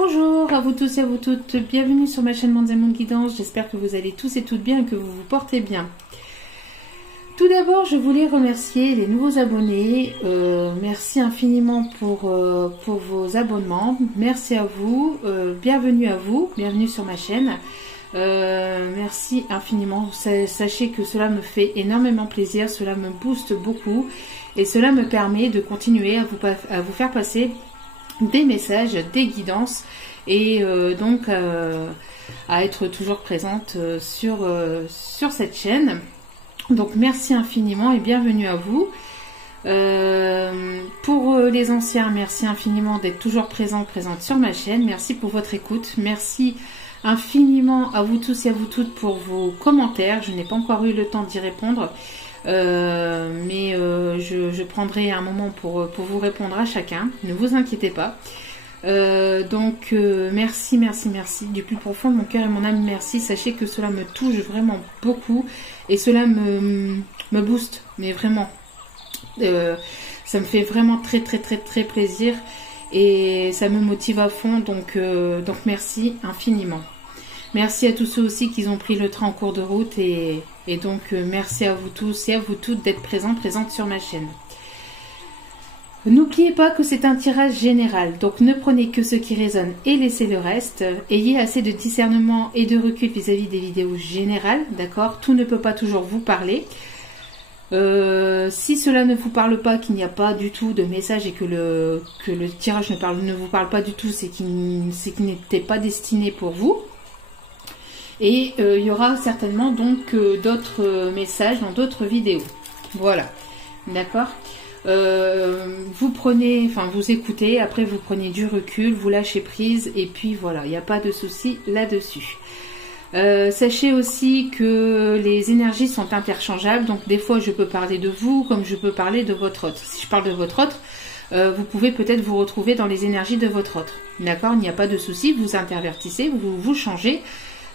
Bonjour à vous tous et à vous toutes, bienvenue sur ma chaîne Monde Guidance, j'espère que vous allez tous et toutes bien et que vous vous portez bien. Tout d'abord, je voulais remercier les nouveaux abonnés, merci infiniment pour vos abonnements, merci à vous, bienvenue sur ma chaîne, merci infiniment, sachez que cela me fait énormément plaisir, cela me booste beaucoup et cela me permet de continuer à vous faire passer des messages, des guidances et donc à être toujours présente sur cette chaîne. Donc merci infiniment et bienvenue à vous. Pour les anciens, merci infiniment d'être toujours présente sur ma chaîne. Merci pour votre écoute. Merci infiniment à vous tous et à vous toutes pour vos commentaires. Je n'ai pas encore eu le temps d'y répondre. Mais je prendrai un moment pour vous répondre à chacun, ne vous inquiétez pas. Merci du plus profond de mon cœur et mon âme, merci. Sachez que cela me touche vraiment beaucoup et cela me booste, mais vraiment ça me fait vraiment très plaisir et ça me motive à fond, donc merci infiniment. Merci à tous ceux aussi qui ont pris le train en cours de route et donc merci à vous tous et à vous toutes d'être présentes sur ma chaîne. N'oubliez pas que c'est un tirage général, donc ne prenez que ce qui résonne et laissez le reste. Ayez assez de discernement et de recul vis-à-vis des vidéos générales, d'accord? Tout ne peut pas toujours vous parler. Si cela ne vous parle pas, qu'il n'y a pas du tout de message et que le tirage ne vous parle pas du tout, c'est qu'il n'était pas destiné pour vous. Et il y aura certainement donc d'autres messages dans d'autres vidéos. Voilà, d'accord. Vous écoutez, après vous prenez du recul, vous lâchez prise et puis voilà, il n'y a pas de souci là-dessus. Sachez aussi que les énergies sont interchangeables, donc des fois je peux parler de vous comme je peux parler de votre autre. Si je parle de votre autre, vous pouvez peut-être vous retrouver dans les énergies de votre autre. D'accord, il n'y a pas de souci, vous intervertissez, vous changez.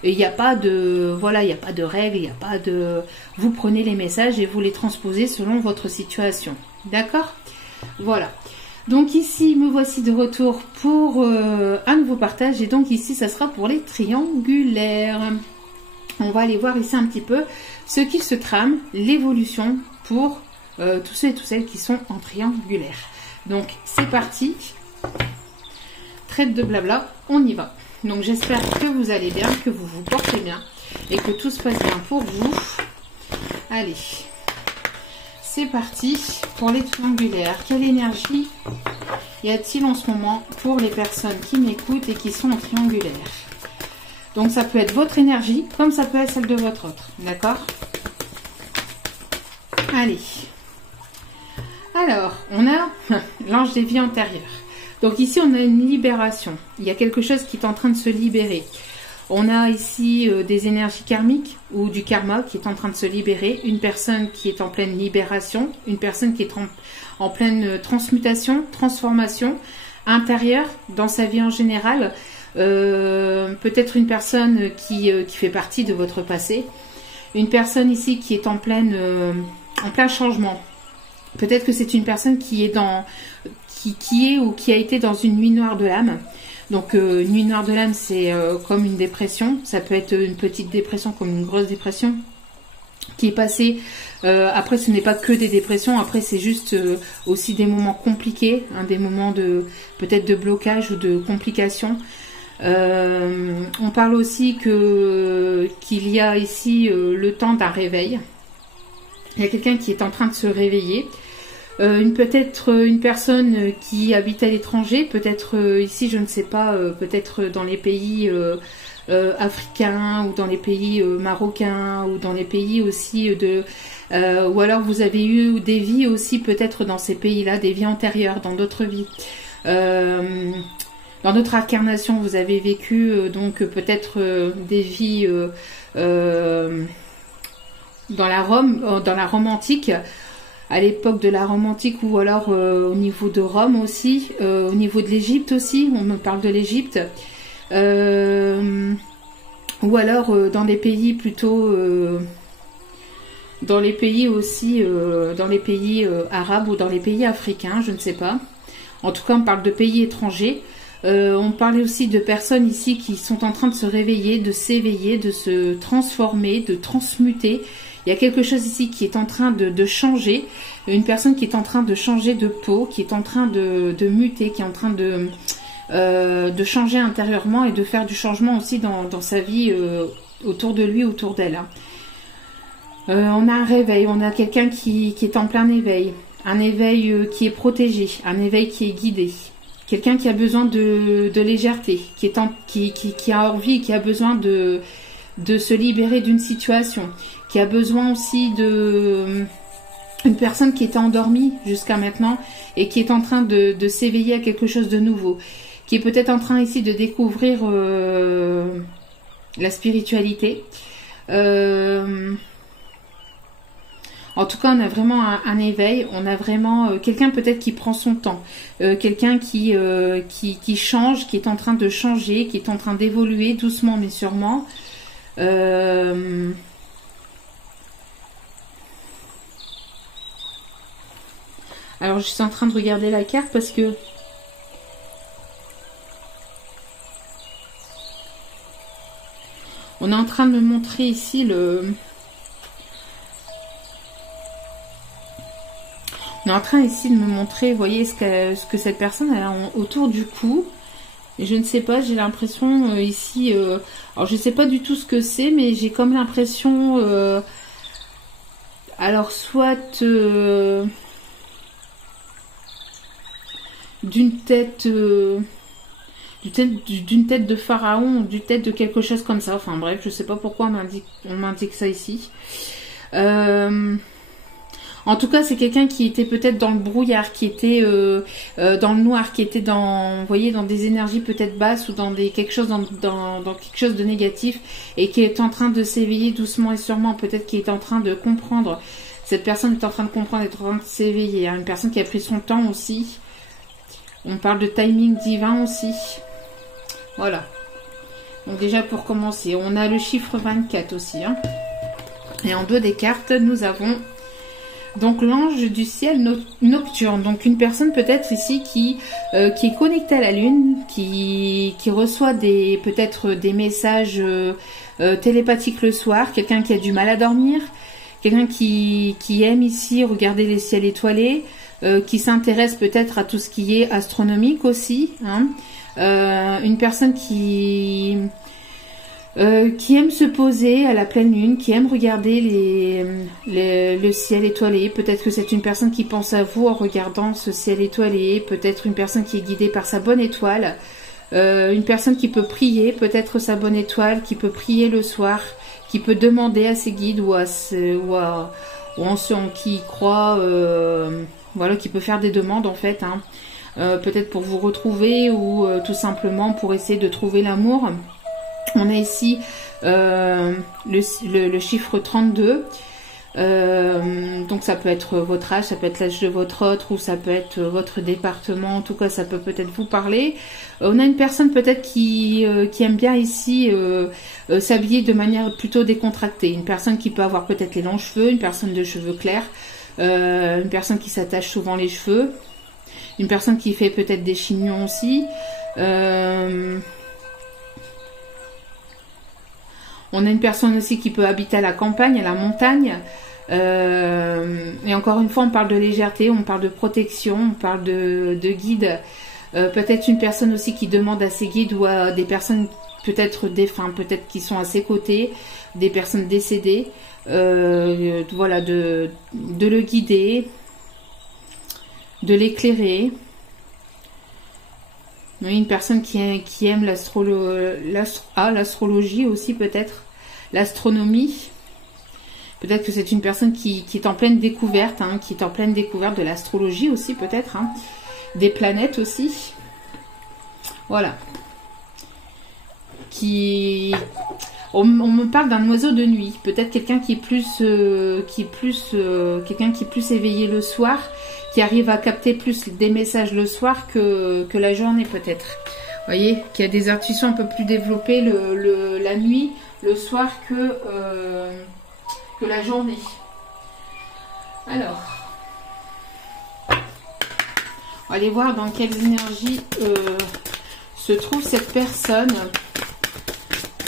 Il n'y a pas de règles, il n'y a pas de... Vous prenez les messages et vous les transposez selon votre situation. D'accord? Voilà. Donc ici, me voici de retour pour un nouveau partage. Et donc ici, ça sera pour les triangulaires. On va aller voir ici un petit peu ce qui se trame, l'évolution pour tous ceux et toutes celles qui sont en triangulaire. Donc c'est parti. Trêve de blabla, on y va. Donc j'espère que vous allez bien, que vous vous portez bien et que tout se passe bien pour vous. Allez, c'est parti pour les triangulaires. Quelle énergie y a-t-il en ce moment pour les personnes qui m'écoutent et qui sont en triangulaire? Donc ça peut être votre énergie comme ça peut être celle de votre autre. D'accord? Allez. Alors, on a l'ange des vies antérieures. Donc ici, on a une libération. Il y a quelque chose qui est en train de se libérer. On a ici des énergies karmiques ou du karma qui est en train de se libérer. Une personne qui est en pleine libération. Une personne qui est en pleine transmutation, transformation intérieure dans sa vie en général. Peut-être une personne qui fait partie de votre passé. Une personne ici qui est en plein changement. Peut-être que c'est une personne qui est ou qui a été dans une nuit noire de l'âme. Donc une nuit noire de l'âme, c'est comme une dépression. Ça peut être une petite dépression comme une grosse dépression qui est passée. Après, ce n'est pas que des dépressions. Après, c'est juste aussi des moments compliqués, hein, des moments peut-être de blocage ou de complications. On parle aussi qu'il y a ici le temps d'un réveil. Il y a quelqu'un qui est en train de se réveiller. Peut-être une personne qui habite à l'étranger, peut-être ici, je ne sais pas, peut-être dans les pays africains ou dans les pays marocains ou dans les pays aussi ou alors vous avez eu des vies aussi peut-être dans ces pays-là, des vies antérieures, dans d'autres vies. Dans notre incarnation, vous avez vécu donc peut-être des vies dans la Rome antique. À l'époque de la Rome antique ou alors au niveau de Rome aussi, au niveau de l'Égypte aussi, on me parle de l'Égypte, ou alors dans des pays plutôt, dans les pays aussi, dans les pays arabes ou dans les pays africains, je ne sais pas. En tout cas, on parle de pays étrangers. On parlait aussi de personnes ici qui sont en train de se réveiller, de s'éveiller, de se transformer, de transmuter. Il y a quelque chose ici qui est en train de changer. Une personne qui est en train de changer de peau, qui est en train de muter, qui est en train de changer intérieurement et de faire du changement aussi dans sa vie autour de lui, autour d'elle. On a un réveil, on a quelqu'un qui est en plein éveil. Un éveil qui est protégé, un éveil qui est guidé. Quelqu'un qui a besoin de légèreté, qui a envie, qui a besoin de se libérer d'une situation, qui a besoin aussi une personne qui était endormie jusqu'à maintenant et qui est en train de s'éveiller à quelque chose de nouveau, qui est peut-être en train ici de découvrir la spiritualité. En tout cas, on a vraiment un éveil, on a vraiment quelqu'un peut-être qui prend son temps, quelqu'un qui change, qui est en train de changer, qui est en train d'évoluer doucement mais sûrement. Alors, je suis en train de regarder la carte parce que on est en train de me montrer ici on est en train ici de me montrer, vous voyez, ce que cette personne a autour du cou. Et je ne sais pas, j'ai l'impression ici... alors, je ne sais pas du tout ce que c'est, mais j'ai comme l'impression... alors, soit... d'une tête... d'une tête de pharaon, ou d'une tête de quelque chose comme ça. Enfin, bref, je ne sais pas pourquoi on m'indique ça ici. En tout cas, c'est quelqu'un qui était peut-être dans le brouillard, qui était dans le noir, qui était dans, vous voyez, dans des énergies peut-être basses ou dans quelque chose dans quelque chose de négatif et qui est en train de s'éveiller doucement et sûrement. Peut-être qui est en train de comprendre. Cette personne est en train de comprendre, est en train de s'éveiller. Hein. Une personne qui a pris son temps aussi. On parle de timing divin aussi. Voilà. Donc déjà pour commencer, on a le chiffre 24 aussi. Hein. Et en dos des cartes, nous avons donc l'ange du ciel nocturne. Donc une personne peut-être ici qui est connectée à la lune, qui reçoit peut-être des messages télépathiques le soir, quelqu'un qui a du mal à dormir, quelqu'un qui aime ici regarder les ciels étoilés, qui s'intéresse peut-être à tout ce qui est astronomique aussi. Hein. Une personne qui aime se poser à la pleine lune, qui aime regarder le ciel étoilé. Peut-être que c'est une personne qui pense à vous en regardant ce ciel étoilé. Peut-être une personne qui est guidée par sa bonne étoile. Une personne qui peut prier, peut-être sa bonne étoile, qui peut prier le soir, qui peut demander à ses guides ou en ceux en qui il croit, voilà, qui peut faire des demandes en fait. Hein. Peut-être pour vous retrouver ou tout simplement pour essayer de trouver l'amour. On a ici le chiffre 32. Donc ça peut être votre âge, ça peut être l'âge de votre autre ou ça peut être votre département. En tout cas, ça peut peut-être vous parler. On a une personne peut-être qui aime bien ici s'habiller de manière plutôt décontractée. Une personne qui peut avoir peut-être les longs cheveux, une personne de cheveux clairs, une personne qui s'attache souvent les cheveux, une personne qui fait peut-être des chignons aussi. On a une personne aussi qui peut habiter à la campagne, à la montagne. Et encore une fois, on parle de légèreté, on parle de protection, on parle de guide. Peut-être une personne aussi qui demande à ses guides ou à des personnes peut-être défunts, peut-être qui sont à ses côtés, des personnes décédées. Voilà, de le guider, de l'éclairer. Oui, une personne qui aime l'astrologie aussi peut-être, l'astronomie. Peut-être que c'est une personne qui est en pleine découverte, hein, qui est en pleine découverte de l'astrologie aussi peut-être, hein, des planètes aussi. Voilà. On me parle d'un oiseau de nuit. Peut-être quelqu'un qui est plus éveillé le soir, qui arrive à capter plus des messages le soir que la journée peut-être. Vous voyez, qui a des intuitions un peu plus développées la nuit, le soir que la journée. Alors, on va aller voir dans quelles énergies se trouve cette personne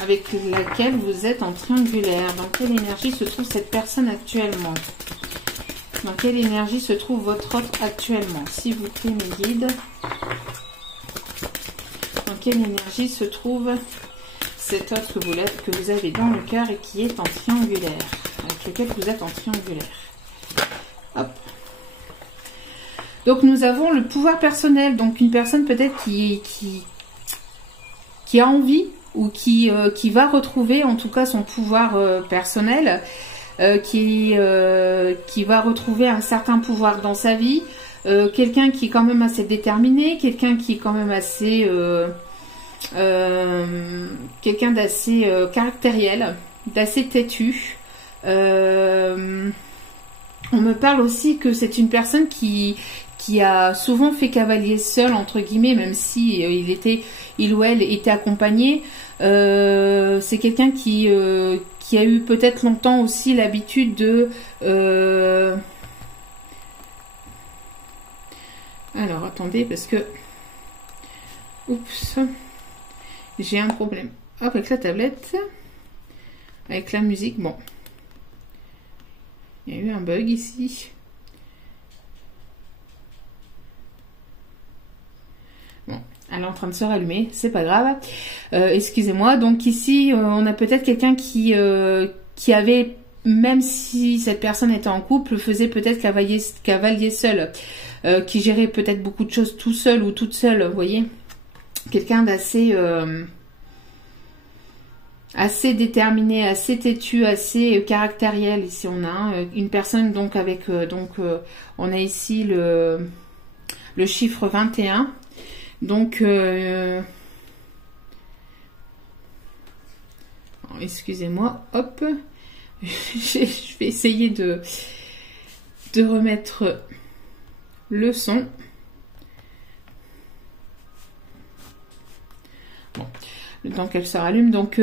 avec laquelle vous êtes en triangulaire? Dans quelle énergie se trouve cette personne actuellement? Dans quelle énergie se trouve votre autre actuellement? S'il vous plaît, mes guides. Dans quelle énergie se trouve cet autre que vous avez dans le cœur et qui est en triangulaire? Avec lequel vous êtes en triangulaire. Hop. Donc nous avons le pouvoir personnel. Donc une personne peut-être qui a envie ou qui va retrouver en tout cas son pouvoir personnel. Qui va retrouver un certain pouvoir dans sa vie, quelqu'un qui est quand même assez déterminé, quelqu'un qui est quand même assez quelqu'un d'assez caractériel, d'assez têtu. On me parle aussi que c'est une personne qui a souvent fait cavalier seul entre guillemets, même si il ou elle était accompagné. C'est quelqu'un qui a eu peut-être longtemps aussi l'habitude de... Alors, attendez, parce que... Oups. J'ai un problème. Hop, avec la tablette. Avec la musique, bon. Il y a eu un bug ici. Bon, elle est en train de se rallumer, c'est pas grave. Excusez-moi. Donc ici, on a peut-être quelqu'un qui avait, même si cette personne était en couple, faisait peut-être cavalier seul, qui gérait peut-être beaucoup de choses tout seul ou toute seule, vous voyez. Quelqu'un d'assez assez déterminé, assez têtu, assez caractériel. Ici, on a une personne donc avec on a ici le chiffre 21. Donc, excusez-moi, hop, je vais essayer de remettre le son. Bon, le temps qu'elle se rallume. Donc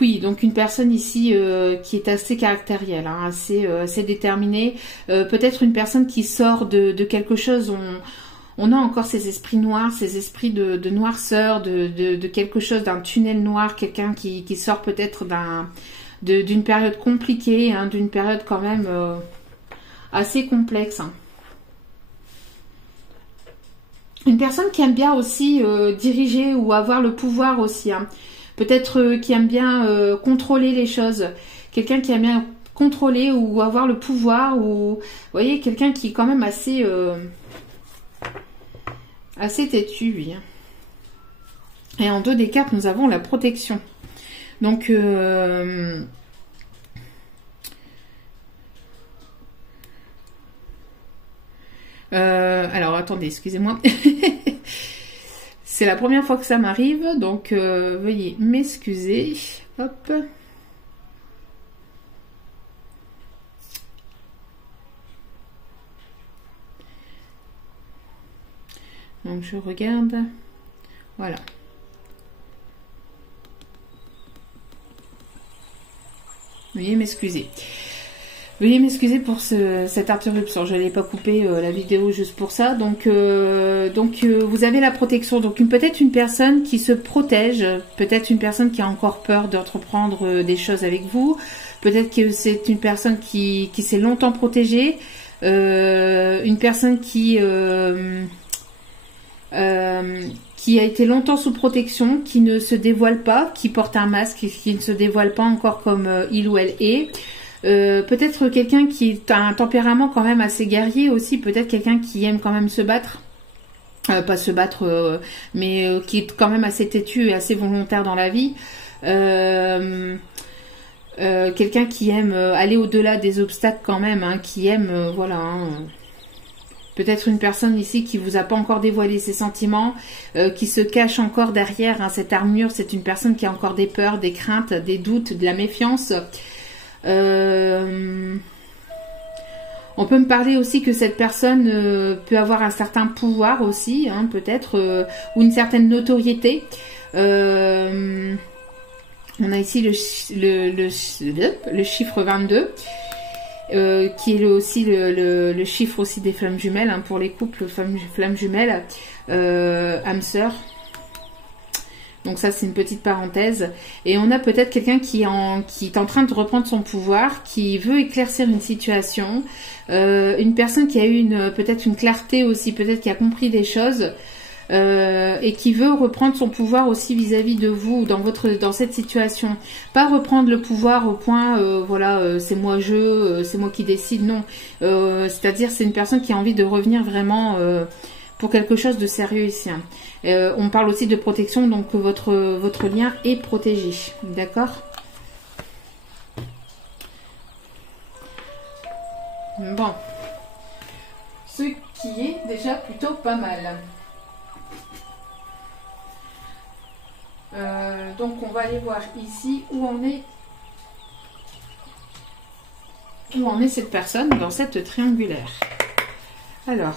oui, donc une personne ici qui est assez caractérielle, hein, assez déterminée. Peut-être une personne qui sort de quelque chose. On a encore ces esprits noirs, ces esprits de noirceur, de quelque chose, d'un tunnel noir, quelqu'un qui sort peut-être d'une période compliquée, hein, d'une période quand même assez complexe. Hein. Une personne qui aime bien aussi diriger ou avoir le pouvoir aussi. Hein. Peut-être qui aime bien contrôler les choses. Quelqu'un qui aime bien contrôler ou avoir le pouvoir. Ou, vous voyez, quelqu'un qui est quand même assez têtu, oui. Et en 2 des cartes, nous avons la protection. Donc, alors, attendez, excusez-moi. C'est la première fois que ça m'arrive, donc veuillez m'excuser. Hop. Donc je regarde. Voilà. Veuillez m'excuser. Veuillez m'excuser pour cette interruption. Je n'ai pas coupé la vidéo juste pour ça. Donc vous avez la protection. Donc peut-être une personne qui se protège. Peut-être une personne qui a encore peur d'entreprendre des choses avec vous. Peut-être que c'est une personne qui s'est longtemps protégée. Une personne qui a été longtemps sous protection, qui ne se dévoile pas, qui porte un masque, qui ne se dévoile pas encore comme il ou elle est. Peut-être quelqu'un qui a un tempérament quand même assez guerrier aussi, peut-être quelqu'un qui aime quand même se battre. Pas se battre, mais qui est quand même assez têtu et assez volontaire dans la vie. Quelqu'un qui aime aller au-delà des obstacles quand même, hein, qui aime, voilà... Hein, peut-être une personne ici qui vous a pas encore dévoilé ses sentiments, qui se cache encore derrière hein, cette armure. C'est une personne qui a encore des peurs, des craintes, des doutes, de la méfiance. On peut me parler aussi que cette personne peut avoir un certain pouvoir aussi, hein, peut-être, ou une certaine notoriété. On a ici le chiffre 22. qui est aussi le chiffre aussi des flammes jumelles, hein, pour les couples flammes jumelles, âme sœur. Donc ça, c'est une petite parenthèse. Et on a peut-être quelqu'un qui est en train de reprendre son pouvoir, qui veut éclaircir une situation. Une personne qui a eu peut-être une clarté aussi, peut-être qui a compris des choses, et qui veut reprendre son pouvoir aussi vis-à-vis de vous dans cette situation. Pas reprendre le pouvoir au point, voilà, c'est moi c'est moi qui décide. Non, c'est-à-dire c'est une personne qui a envie de revenir vraiment pour quelque chose de sérieux ici. Hein. On parle aussi de protection, donc votre lien est protégé. D'accord? Bon. Ce qui est déjà plutôt pas mal. Donc on va aller voir ici où en est cette personne dans cette triangulaire. Alors,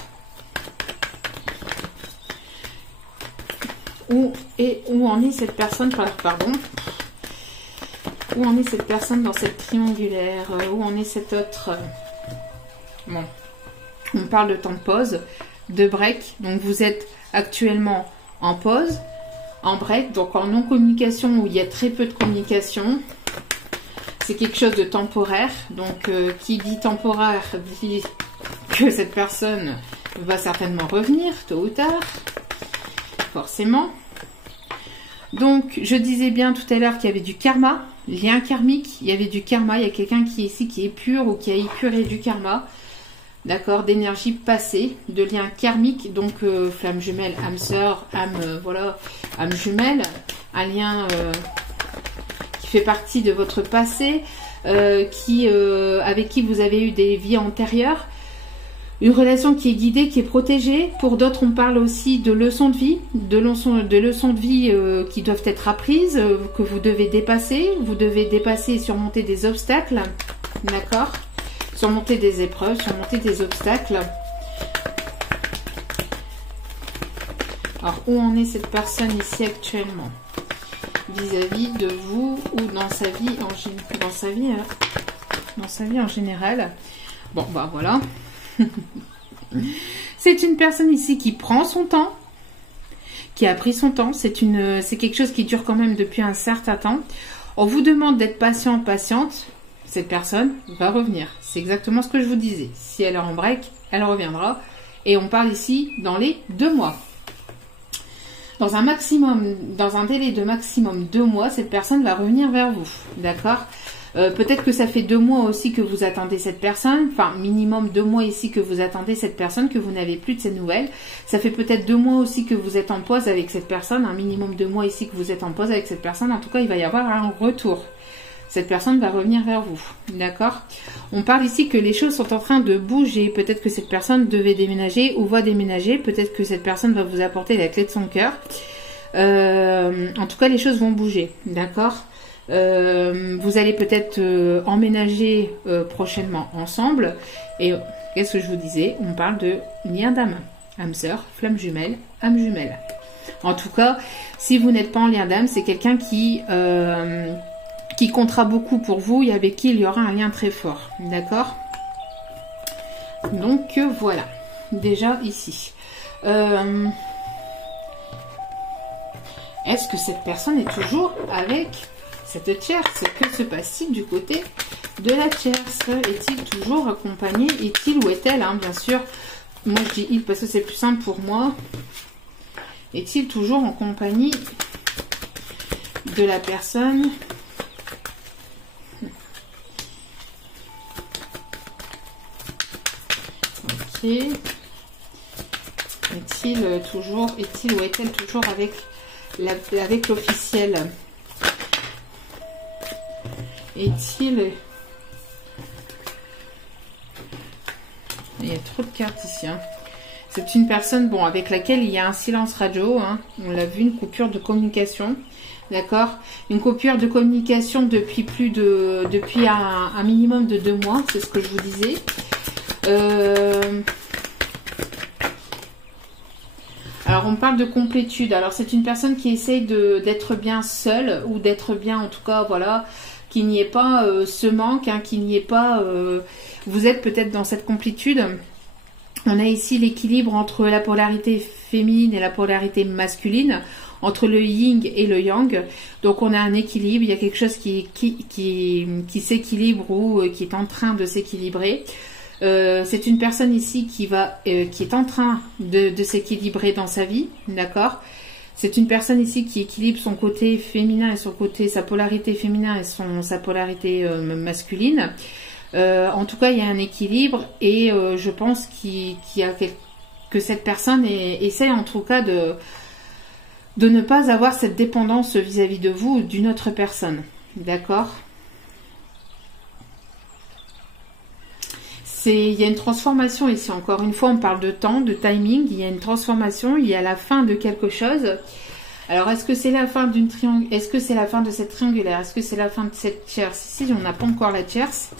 où en est cette personne, pardon, où en est cette personne dans cette triangulaire, où en est cet autre, bon, on parle de temps de pause, de break, donc vous êtes actuellement en pause, en break, donc en non-communication où il y a très peu de communication, c'est quelque chose de temporaire, donc qui dit temporaire dit que cette personne va certainement revenir, tôt ou tard, forcément. Donc, je disais bien tout à l'heure qu'il y avait du karma, lien karmique, il y avait du karma, il y a quelqu'un qui est ici qui est pur ou qui a épuré du karma, d'accord, d'énergie passée, de lien karmique, donc flamme jumelle, âme sœur, voilà, âme jumelle, un lien qui fait partie de votre passé, avec qui vous avez eu des vies antérieures. Une relation qui est guidée, qui est protégée. Pour d'autres, on parle aussi de leçons de vie, de leçons de vie qui doivent être apprises, que vous devez dépasser. Vous devez dépasser et surmonter des obstacles, d'accord? Surmonter des épreuves, surmonter des obstacles. Alors, où en est cette personne ici actuellement? Vis-à-vis de vous ou dans sa vie en général. Bon, bah voilà. C'est une personne ici qui prend son temps, qui a pris son temps. C'est quelque chose qui dure quand même depuis un certain temps. On vous demande d'être patient, patiente. Cette personne va revenir. C'est exactement ce que je vous disais. Si elle est en break, elle reviendra. Et on parle ici dans les 2 mois. Dans un délai de maximum 2 mois, cette personne va revenir vers vous. D'accord ? Peut-être que ça fait 2 mois aussi que vous attendez cette personne, enfin minimum 2 mois ici que vous attendez cette personne, que vous n'avez plus de ses nouvelles. Ça fait peut-être 2 mois aussi que vous êtes en pause avec cette personne, un minimum 2 mois ici que vous êtes en pause avec cette personne. En tout cas, il va y avoir un retour. Cette personne va revenir vers vous, d'accord? On parle ici que les choses sont en train de bouger. Peut-être que cette personne devait déménager ou va déménager. Peut-être que cette personne va vous apporter la clé de son cœur. En tout cas, les choses vont bouger, d'accord? Vous allez peut-être emménager prochainement ensemble. Et qu'est-ce que je vous disais? On parle de lien d'âme. Âme sœur, flamme jumelle, âme jumelle. En tout cas, si vous n'êtes pas en lien d'âme, c'est quelqu'un qui comptera beaucoup pour vous et avec qui il y aura un lien très fort. D'accord? Donc voilà. Déjà ici. Est-ce que cette personne est toujours avec cette tierce? Que se passe-t-il du côté de la tierce? Est-il toujours accompagné? Est-il ou est-elle, hein, bien sûr. Moi je dis il parce que c'est plus simple pour moi. Est-il toujours en compagnie de la personne? Ok. Est-il ou est-elle toujours avec l'officiel? Est-il... Il y a trop de cartes ici. Hein. C'est une personne, bon, avec laquelle il y a un silence radio. Hein. On l'a vu, une coupure de communication. D'accord? Une coupure de communication depuis un minimum de 2 mois. C'est ce que je vous disais. Alors, on parle de complétude. Alors, c'est une personne qui essaye d'être bien seule ou d'être bien, en tout cas, voilà, qu'il n'y ait pas ce manque, hein, qu'il n'y ait pas... vous êtes peut-être dans cette complétude. On a ici l'équilibre entre la polarité féminine et la polarité masculine, entre le yin et le yang. Donc on a un équilibre, il y a quelque chose qui s'équilibre ou qui est en train de s'équilibrer. C'est une personne ici qui est en train de s'équilibrer dans sa vie, d'accord? C'est une personne ici qui équilibre son côté féminin et sa polarité féminin et sa polarité masculine. En tout cas, il y a un équilibre et je pense que cette personne essaie en tout cas de ne pas avoir cette dépendance vis-à-vis de vous ou d'une autre personne. D'accord? Il y a une transformation ici. Encore une fois, on parle de temps, de timing. Il y a une transformation, il y a la fin de quelque chose. Alors, est-ce que c'est la fin d'une Est-ce que c'est la fin de cette triangulaire? Est-ce que c'est la fin de cette tierce? Ici, on n'a pas encore la tierce.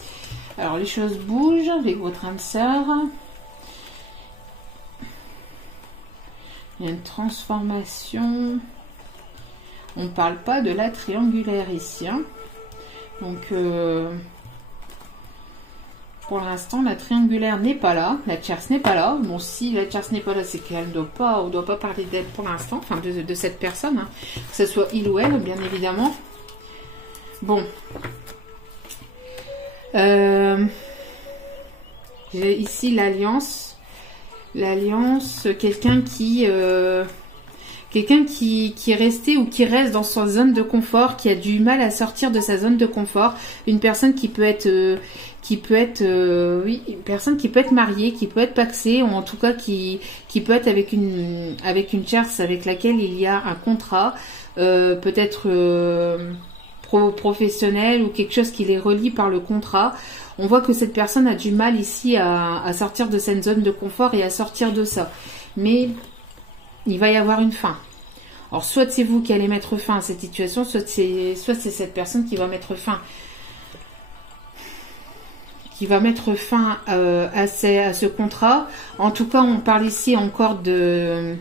Alors, les choses bougent avec votre âme sœur. Il y a une transformation. On ne parle pas de la triangulaire ici. Hein. Donc, pour l'instant, la triangulaire n'est pas là. La tierce n'est pas là. Bon, si la tierce n'est pas là, c'est qu'elle ne doit pas parler d'elle pour l'instant. Enfin, de cette personne. Hein. Que ce soit il ou elle, bien évidemment. Bon. J'ai ici l'alliance. L'alliance, quelqu'un qui est resté ou qui reste dans sa zone de confort, qui a du mal à sortir de sa zone de confort. Une personne qui peut être une personne qui peut être mariée, qui peut être paxée, ou en tout cas qui peut être avec une tierce avec laquelle il y a un contrat, peut-être professionnel ou quelque chose qui les relie par le contrat. On voit que cette personne a du mal ici à sortir de cette zone de confort et à sortir de ça. Mais il va y avoir une fin. Alors, soit c'est vous qui allez mettre fin à cette situation, soit c'est cette personne qui va mettre fin à ce contrat. En tout cas, on parle ici encore de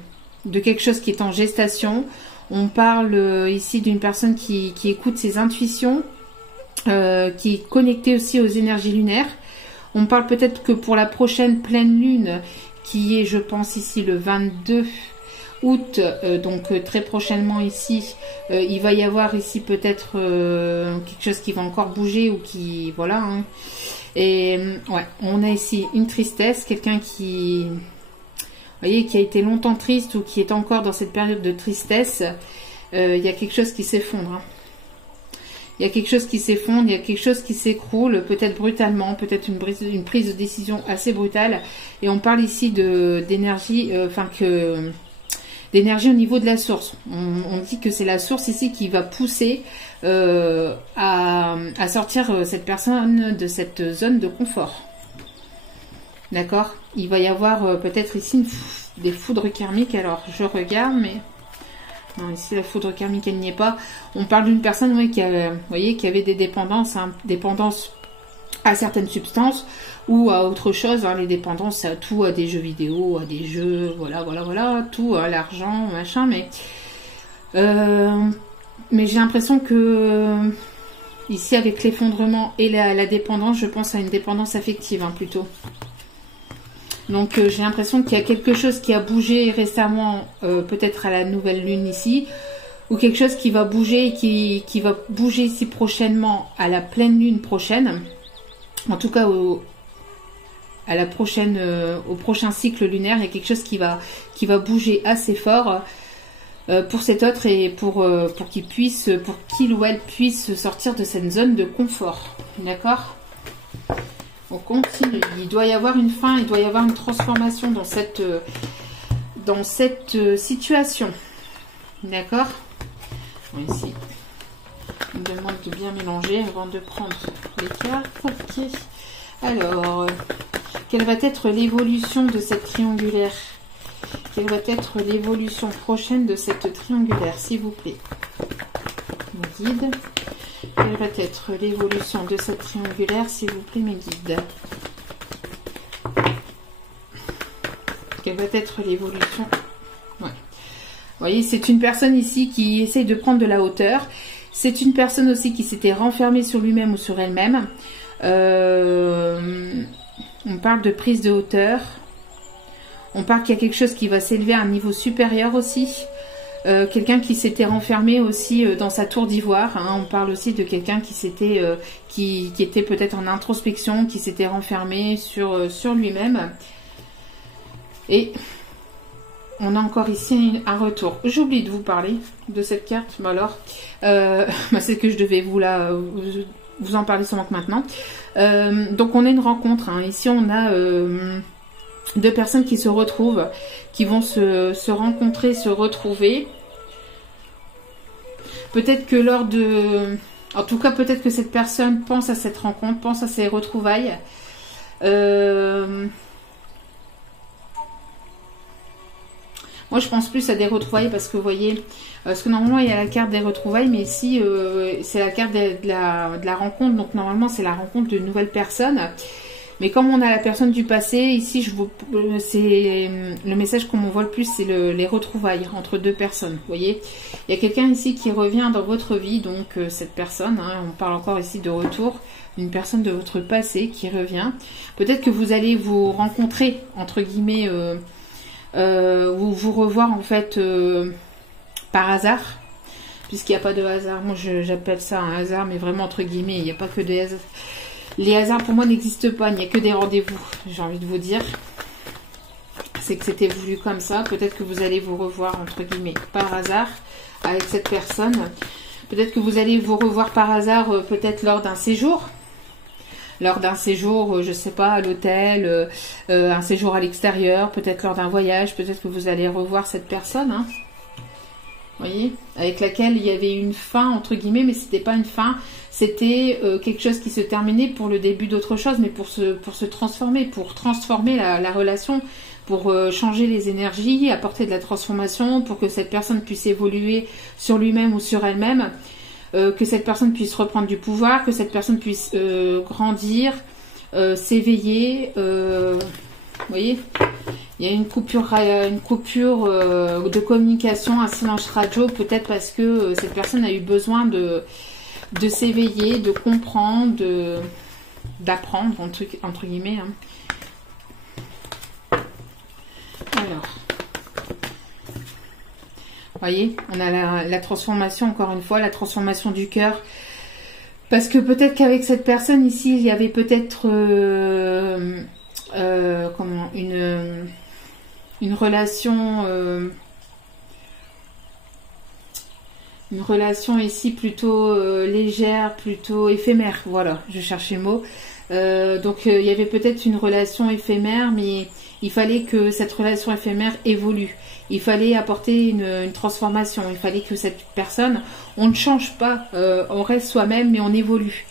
quelque chose qui est en gestation. On parle ici d'une personne qui écoute ses intuitions, qui est connectée aussi aux énergies lunaires. On parle peut-être que pour la prochaine pleine lune, qui est, je pense, ici le 22 août, donc très prochainement ici, il va y avoir ici peut-être quelque chose qui va encore bouger ou qui... Voilà. Hein. Et ouais, on a ici une tristesse, quelqu'un qui... Vous voyez, qui a été longtemps triste ou qui est encore dans cette période de tristesse. Il y a quelque chose qui s'effondre. Hein. Il y a quelque chose qui s'effondre, il y a quelque chose qui s'écroule, peut-être brutalement, peut-être une prise de décision assez brutale. Et on parle ici d'énergie, d'énergie au niveau de la source. On dit que c'est la source ici qui va pousser à sortir cette personne de cette zone de confort. D'accord? Il va y avoir peut-être ici des foudres karmiques. Alors, je regarde, mais... Non, ici, la foudre karmique, elle n'y est pas. On parle d'une personne qui avait des dépendances, hein, dépendance à certaines substances ou à autre chose. Hein, les dépendances à tout, à des jeux vidéo, à des jeux, voilà, tout, à l'argent, machin. Mais j'ai l'impression que ici, avec l'effondrement et la dépendance, je pense à une dépendance affective, hein, plutôt. Donc j'ai l'impression qu'il y a quelque chose qui a bougé récemment, peut-être à la nouvelle lune ici, ou quelque chose qui va bouger, qui va bouger ici prochainement à la pleine lune prochaine. En tout cas au prochain cycle lunaire, il y a quelque chose qui va bouger assez fort pour cet autre et pour qu'il ou elle puisse sortir de cette zone de confort. D'accord ? On continue. Il doit y avoir une fin, il doit y avoir une transformation dans cette situation. D'accord? Bon, ici, on me demande de bien mélanger avant de prendre les cartes. Ok. Alors, quelle va être l'évolution de cette triangulaire? Quelle va être l'évolution prochaine de cette triangulaire, s'il vous plaît? Mes guides. Quelle va être l'évolution de cette triangulaire, s'il vous plaît, mes guides? Quelle va être l'évolution? Ouais. Vous voyez, c'est une personne ici qui essaye de prendre de la hauteur. C'est une personne aussi qui s'était renfermée sur lui-même ou sur elle-même. On parle de prise de hauteur. On parle qu'il y a quelque chose qui va s'élever à un niveau supérieur aussi. Quelqu'un qui s'était renfermé aussi dans sa tour d'ivoire. Hein. On parle aussi de quelqu'un qui s'était, qui était peut-être en introspection, qui s'était renfermé sur lui-même. Et on a encore ici un retour. J'oublie de vous parler de cette carte. Mais alors, c'est que je devais vous en parler seulement que maintenant. Donc on a une rencontre. Hein. Ici on a deux personnes qui se retrouvent, qui vont se rencontrer, se retrouver. Peut-être que lors de... En tout cas, peut-être que cette personne pense à cette rencontre, pense à ces retrouvailles. Moi, je pense plus à des retrouvailles parce que, vous voyez, parce que normalement, il y a la carte des retrouvailles, mais ici, c'est la carte de la rencontre. Donc, normalement, c'est la rencontre de nouvelles personnes. Mais comme on a la personne du passé, ici, c'est le message qu'on m'envoie le plus, c'est les retrouvailles entre deux personnes. Vous voyez, il y a quelqu'un ici qui revient dans votre vie, donc cette personne, hein, on parle encore ici de retour, une personne de votre passé qui revient. Peut-être que vous allez vous rencontrer, entre guillemets, ou vous revoir en fait par hasard, puisqu'il n'y a pas de hasard. Moi, j'appelle ça un hasard, mais vraiment entre guillemets, il n'y a pas que des hasards. Les hasards pour moi n'existent pas, il n'y a que des rendez-vous, j'ai envie de vous dire. C'est que c'était voulu comme ça. Peut-être que vous allez vous revoir, entre guillemets, par hasard avec cette personne. Peut-être que vous allez vous revoir par hasard, peut-être lors d'un séjour. Lors d'un séjour, je ne sais pas, à l'hôtel, un séjour à l'extérieur, peut-être lors d'un voyage, peut-être que vous allez revoir cette personne, hein. Vous voyez, avec laquelle il y avait une fin, entre guillemets, mais c'était pas une fin, c'était quelque chose qui se terminait pour le début d'autre chose, mais pour se transformer, pour transformer la relation, pour changer les énergies, apporter de la transformation, pour que cette personne puisse évoluer sur lui-même ou sur elle-même, que cette personne puisse reprendre du pouvoir, que cette personne puisse grandir, s'éveiller, vous voyez, il y a une coupure de communication, un silence radio, peut-être parce que cette personne a eu besoin de s'éveiller, de comprendre, d'apprendre, entre guillemets. Hein. Alors, vous voyez, on a la transformation, encore une fois, la transformation du cœur. Parce que peut-être qu'avec cette personne ici, il y avait peut-être une relation ici plutôt légère, plutôt éphémère. Voilà, je cherchais le mot. Donc il y avait peut-être une relation éphémère, mais il fallait que cette relation éphémère évolue. Il fallait apporter une transformation. Il fallait que cette personne, on ne change pas, on reste soi-même, mais on évolue.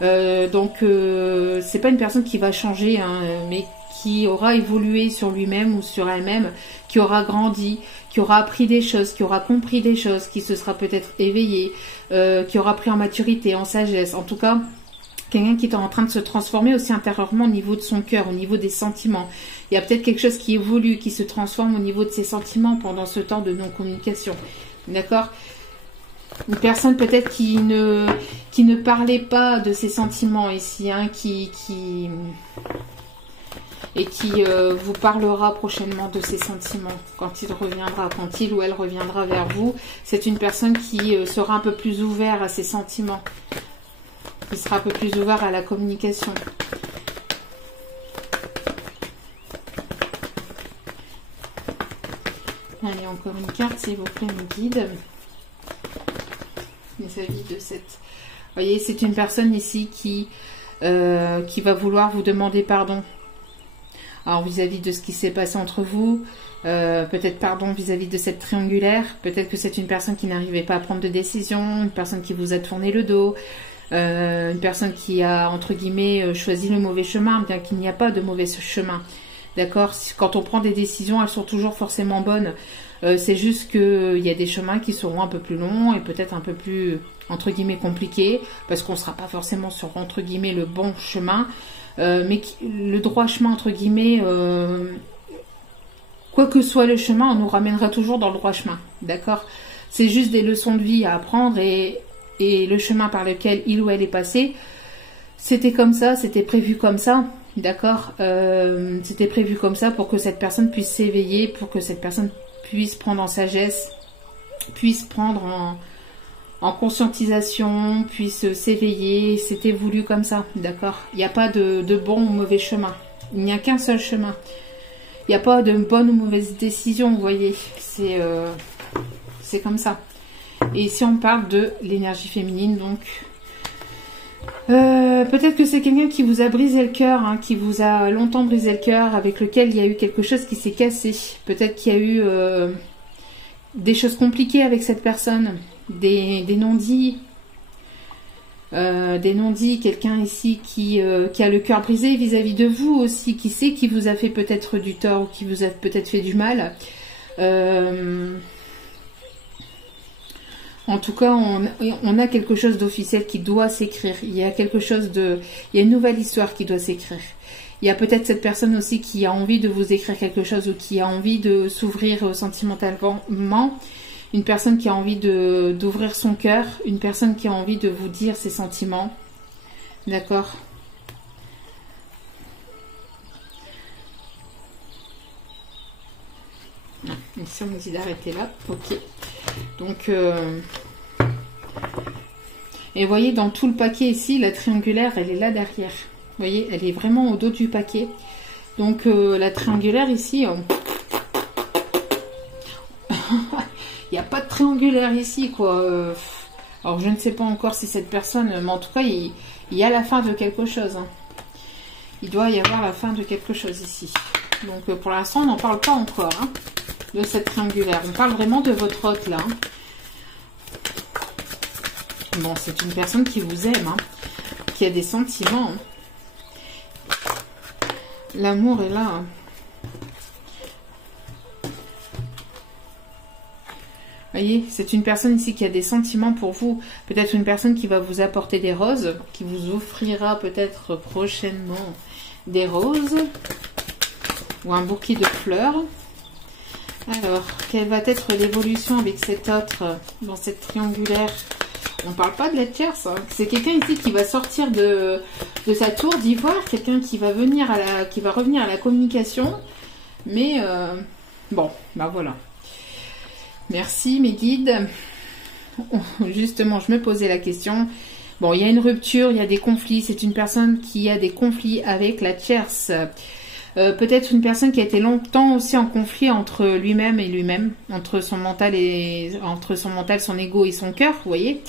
Donc c'est pas une personne qui va changer, hein, mais qui aura évolué sur lui-même ou sur elle-même, qui aura grandi, qui aura appris des choses, qui aura compris des choses, qui se sera peut-être éveillé, qui aura pris en maturité, en sagesse. En tout cas, quelqu'un qui est en train de se transformer aussi intérieurement au niveau de son cœur, au niveau des sentiments. Il y a peut-être quelque chose qui évolue, qui se transforme au niveau de ses sentiments pendant ce temps de non-communication. D'accord ? Une personne peut-être qui ne parlait pas de ses sentiments ici, hein, qui vous parlera prochainement de ses sentiments quand il reviendra, quand il ou elle reviendra vers vous. C'est une personne qui sera un peu plus ouverte à ses sentiments, qui sera un peu plus ouvert à la communication. Allez, encore une carte, s'il vous plaît, me guide. Vis-à-vis de cette... Vous voyez, c'est une personne ici qui va vouloir vous demander pardon. Alors, vis-à-vis de ce qui s'est passé entre vous, peut-être pardon vis-à-vis de cette triangulaire. Peut-être que c'est une personne qui n'arrivait pas à prendre de décision, une personne qui vous a tourné le dos, une personne qui a, entre guillemets, choisi le mauvais chemin, bien qu'il n'y a pas de mauvais chemin. D'accord ? Quand on prend des décisions, elles sont toujours forcément bonnes. C'est juste qu'il y a des chemins qui seront un peu plus longs et peut-être un peu plus, entre guillemets, compliqués, parce qu'on ne sera pas forcément sur, entre guillemets, le bon chemin, mais le droit chemin, entre guillemets, quoi que soit le chemin, on nous ramènera toujours dans le droit chemin. D'accord ? C'est juste des leçons de vie à apprendre et et le chemin par lequel il ou elle est passé, c'était comme ça, c'était prévu comme ça, d'accord, c'était prévu comme ça pour que cette personne puisse s'éveiller, pour que cette personne puisse prendre en sagesse, puisse prendre en conscientisation, puisse s'éveiller, c'était voulu comme ça, d'accord. Il n'y a pas de bon ou mauvais chemin, il n'y a qu'un seul chemin. Il n'y a pas de bonne ou mauvaise décision, vous voyez, c'est comme ça. Et ici on parle de l'énergie féminine, donc peut-être que c'est quelqu'un qui vous a brisé le cœur, hein, qui vous a longtemps brisé le cœur, avec lequel il y a eu quelque chose qui s'est cassé. Peut-être qu'il y a eu des choses compliquées avec cette personne, des non-dits, quelqu'un ici qui a le cœur brisé vis-à-vis de vous aussi, qui sait qui vous a fait peut-être du tort ou qui vous a peut-être fait du mal. En tout cas, on a quelque chose d'officiel qui doit s'écrire. Il y a une nouvelle histoire qui doit s'écrire. Il y a peut-être cette personne aussi qui a envie de vous écrire quelque chose ou qui a envie de s'ouvrir sentimentalement. Une personne qui a envie d'ouvrir son cœur. Une personne qui a envie de vous dire ses sentiments. D'accord ? Ici, on me dit d'arrêter là. Ok. Donc, et vous voyez, dans tout le paquet ici, la triangulaire, elle est là derrière. Vous voyez, elle est vraiment au dos du paquet. Donc, la triangulaire ici, il n'y a pas de triangulaire ici, quoi. Alors, je ne sais pas encore si cette personne, mais en tout cas, il y a la fin de quelque chose. Hein. Il doit y avoir la fin de quelque chose ici. Donc, pour l'instant, on n'en parle pas encore, hein, de cette triangulaire. On parle vraiment de votre hôte, là. Hein. Bon, c'est une personne qui vous aime, hein, qui a des sentiments. Hein. L'amour est là. Hein. Voyez, c'est une personne ici qui a des sentiments pour vous. Peut-être une personne qui va vous apporter des roses, qui vous offrira peut-être prochainement des roses ou un bouquet de fleurs. Alors, quelle va être l'évolution avec cet autre dans cette triangulaire? On ne parle pas de la tierce. Hein. C'est quelqu'un ici qui va sortir de sa tour d'ivoire, quelqu'un qui va revenir à la communication. Mais bon, bah voilà. Merci mes guides. Justement, je me posais la question. Bon, il y a une rupture, il y a des conflits. C'est une personne qui a des conflits avec la tierce. Peut-être une personne qui a été longtemps aussi en conflit entre lui-même et lui-même, entre son mental, son ego et son cœur, vous voyez.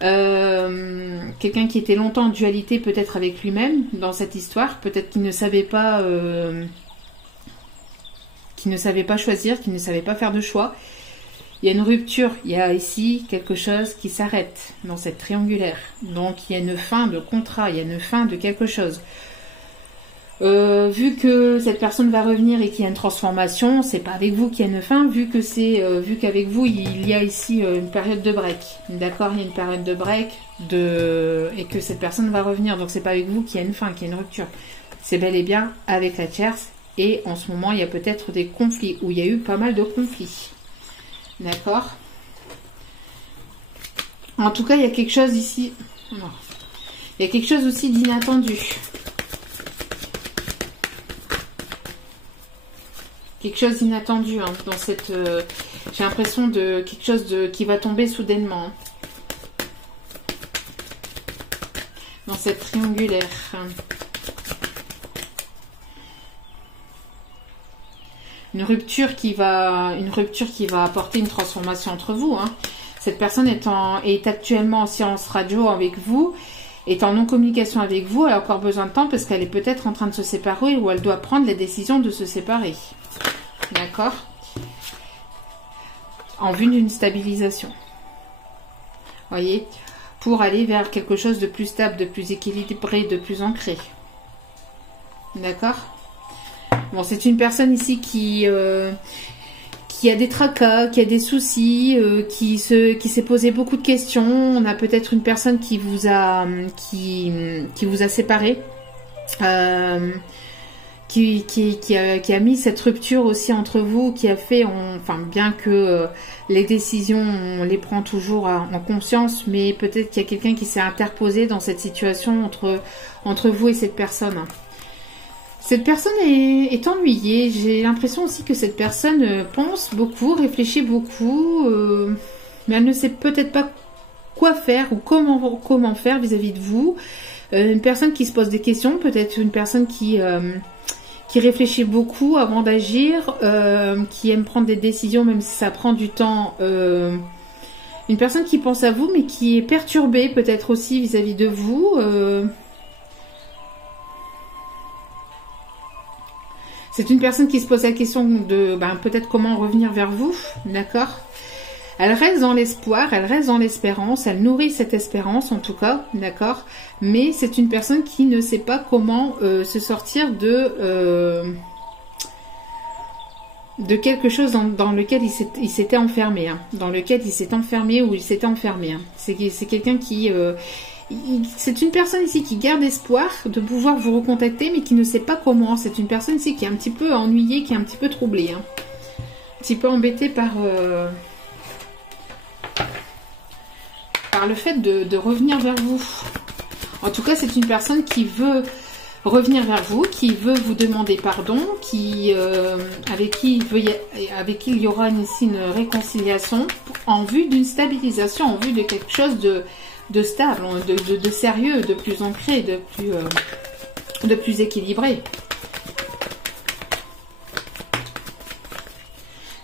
Quelqu'un qui était longtemps en dualité peut-être avec lui-même dans cette histoire, peut-être qu'il ne savait pas choisir, qu'il ne savait pas faire de choix. Il y a une rupture, il y a ici quelque chose qui s'arrête dans cette triangulaire. Donc il y a une fin de contrat, il y a une fin de quelque chose. Vu que cette personne va revenir et qu'il y a une transformation, c'est pas avec vous qu'il y a une fin, vu qu'avec vous il y a ici une période de break, d'accord, il y a une période de break et que cette personne va revenir, donc c'est pas avec vous qu'il y a une fin, qu'il y a une rupture, c'est bel et bien avec la tierce. Et en ce moment il y a peut-être des conflits, où il y a eu pas mal de conflits, d'accord. En tout cas il y a quelque chose ici, il y a quelque chose aussi d'inattendu. Quelque chose d'inattendu hein, dans cette... j'ai l'impression de quelque chose qui va tomber soudainement. Hein, dans cette triangulaire. Une rupture qui va apporter une transformation entre vous. Hein. Cette personne est actuellement en séance radio avec vous, est en non-communication avec vous, elle a encore besoin de temps parce qu'elle est peut-être en train de se séparer ou elle doit prendre la décision de se séparer. D'accord? En vue d'une stabilisation. Voyez? Pour aller vers quelque chose de plus stable, de plus équilibré, de plus ancré. D'accord? Bon, c'est une personne ici qui a des tracas, qui a des soucis, qui s'est posé beaucoup de questions. On a peut-être une personne qui vous a séparé. qui a mis cette rupture aussi entre vous, qui a fait, enfin bien que les décisions, on les prend toujours en conscience, mais peut-être qu'il y a quelqu'un qui s'est interposé dans cette situation entre vous et cette personne. Cette personne est ennuyée. J'ai l'impression aussi que cette personne pense beaucoup, réfléchit beaucoup, mais elle ne sait peut-être pas quoi faire ou comment faire vis-à-vis de vous. Une personne qui se pose des questions, peut-être une personne qui réfléchit beaucoup avant d'agir, qui aime prendre des décisions même si ça prend du temps. Une personne qui pense à vous mais qui est perturbée peut-être aussi vis-à-vis de vous. C'est une personne qui se pose la question de peut-être comment revenir vers vous, d'accord? Elle reste dans l'espoir, elle reste dans l'espérance, elle nourrit cette espérance en tout cas, d'accord? Mais c'est une personne qui ne sait pas comment se sortir de quelque chose dans lequel il s'était enfermé, hein, dans lequel il s'est enfermé ou il s'était enfermé. Hein. C'est quelqu'un qui... c'est une personne ici qui garde espoir de pouvoir vous recontacter, mais qui ne sait pas comment. C'est une personne ici qui est un petit peu ennuyée, qui est un petit peu troublée. Hein. Un petit peu embêtée par le fait de revenir vers vous. En tout cas, c'est une personne qui veut revenir vers vous, qui veut vous demander pardon, avec qui il y aura ici une réconciliation en vue d'une stabilisation, en vue de quelque chose de stable, de sérieux, de plus ancré, de plus équilibré.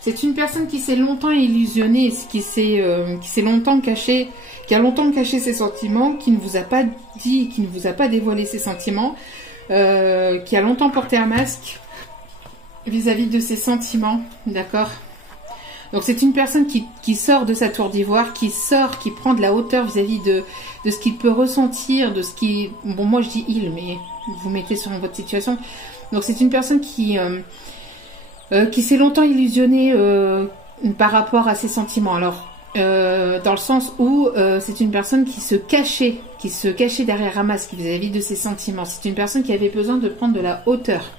C'est une personne qui s'est longtemps illusionnée, qui s'est longtemps caché, qui a longtemps caché ses sentiments, qui ne vous a pas dit, qui ne vous a pas dévoilé ses sentiments, qui a longtemps porté un masque vis-à-vis de ses sentiments, d'accord? Donc c'est une personne qui sort de sa tour d'ivoire, qui prend de la hauteur vis-à-vis de ce qu'il peut ressentir, de ce qui... Bon, moi je dis il, mais vous mettez sur votre situation. Donc c'est une personne qui s'est longtemps illusionnée par rapport à ses sentiments. Alors, dans le sens où c'est une personne qui se cachait derrière un masque vis-à-vis de ses sentiments. C'est une personne qui avait besoin de prendre de la hauteur.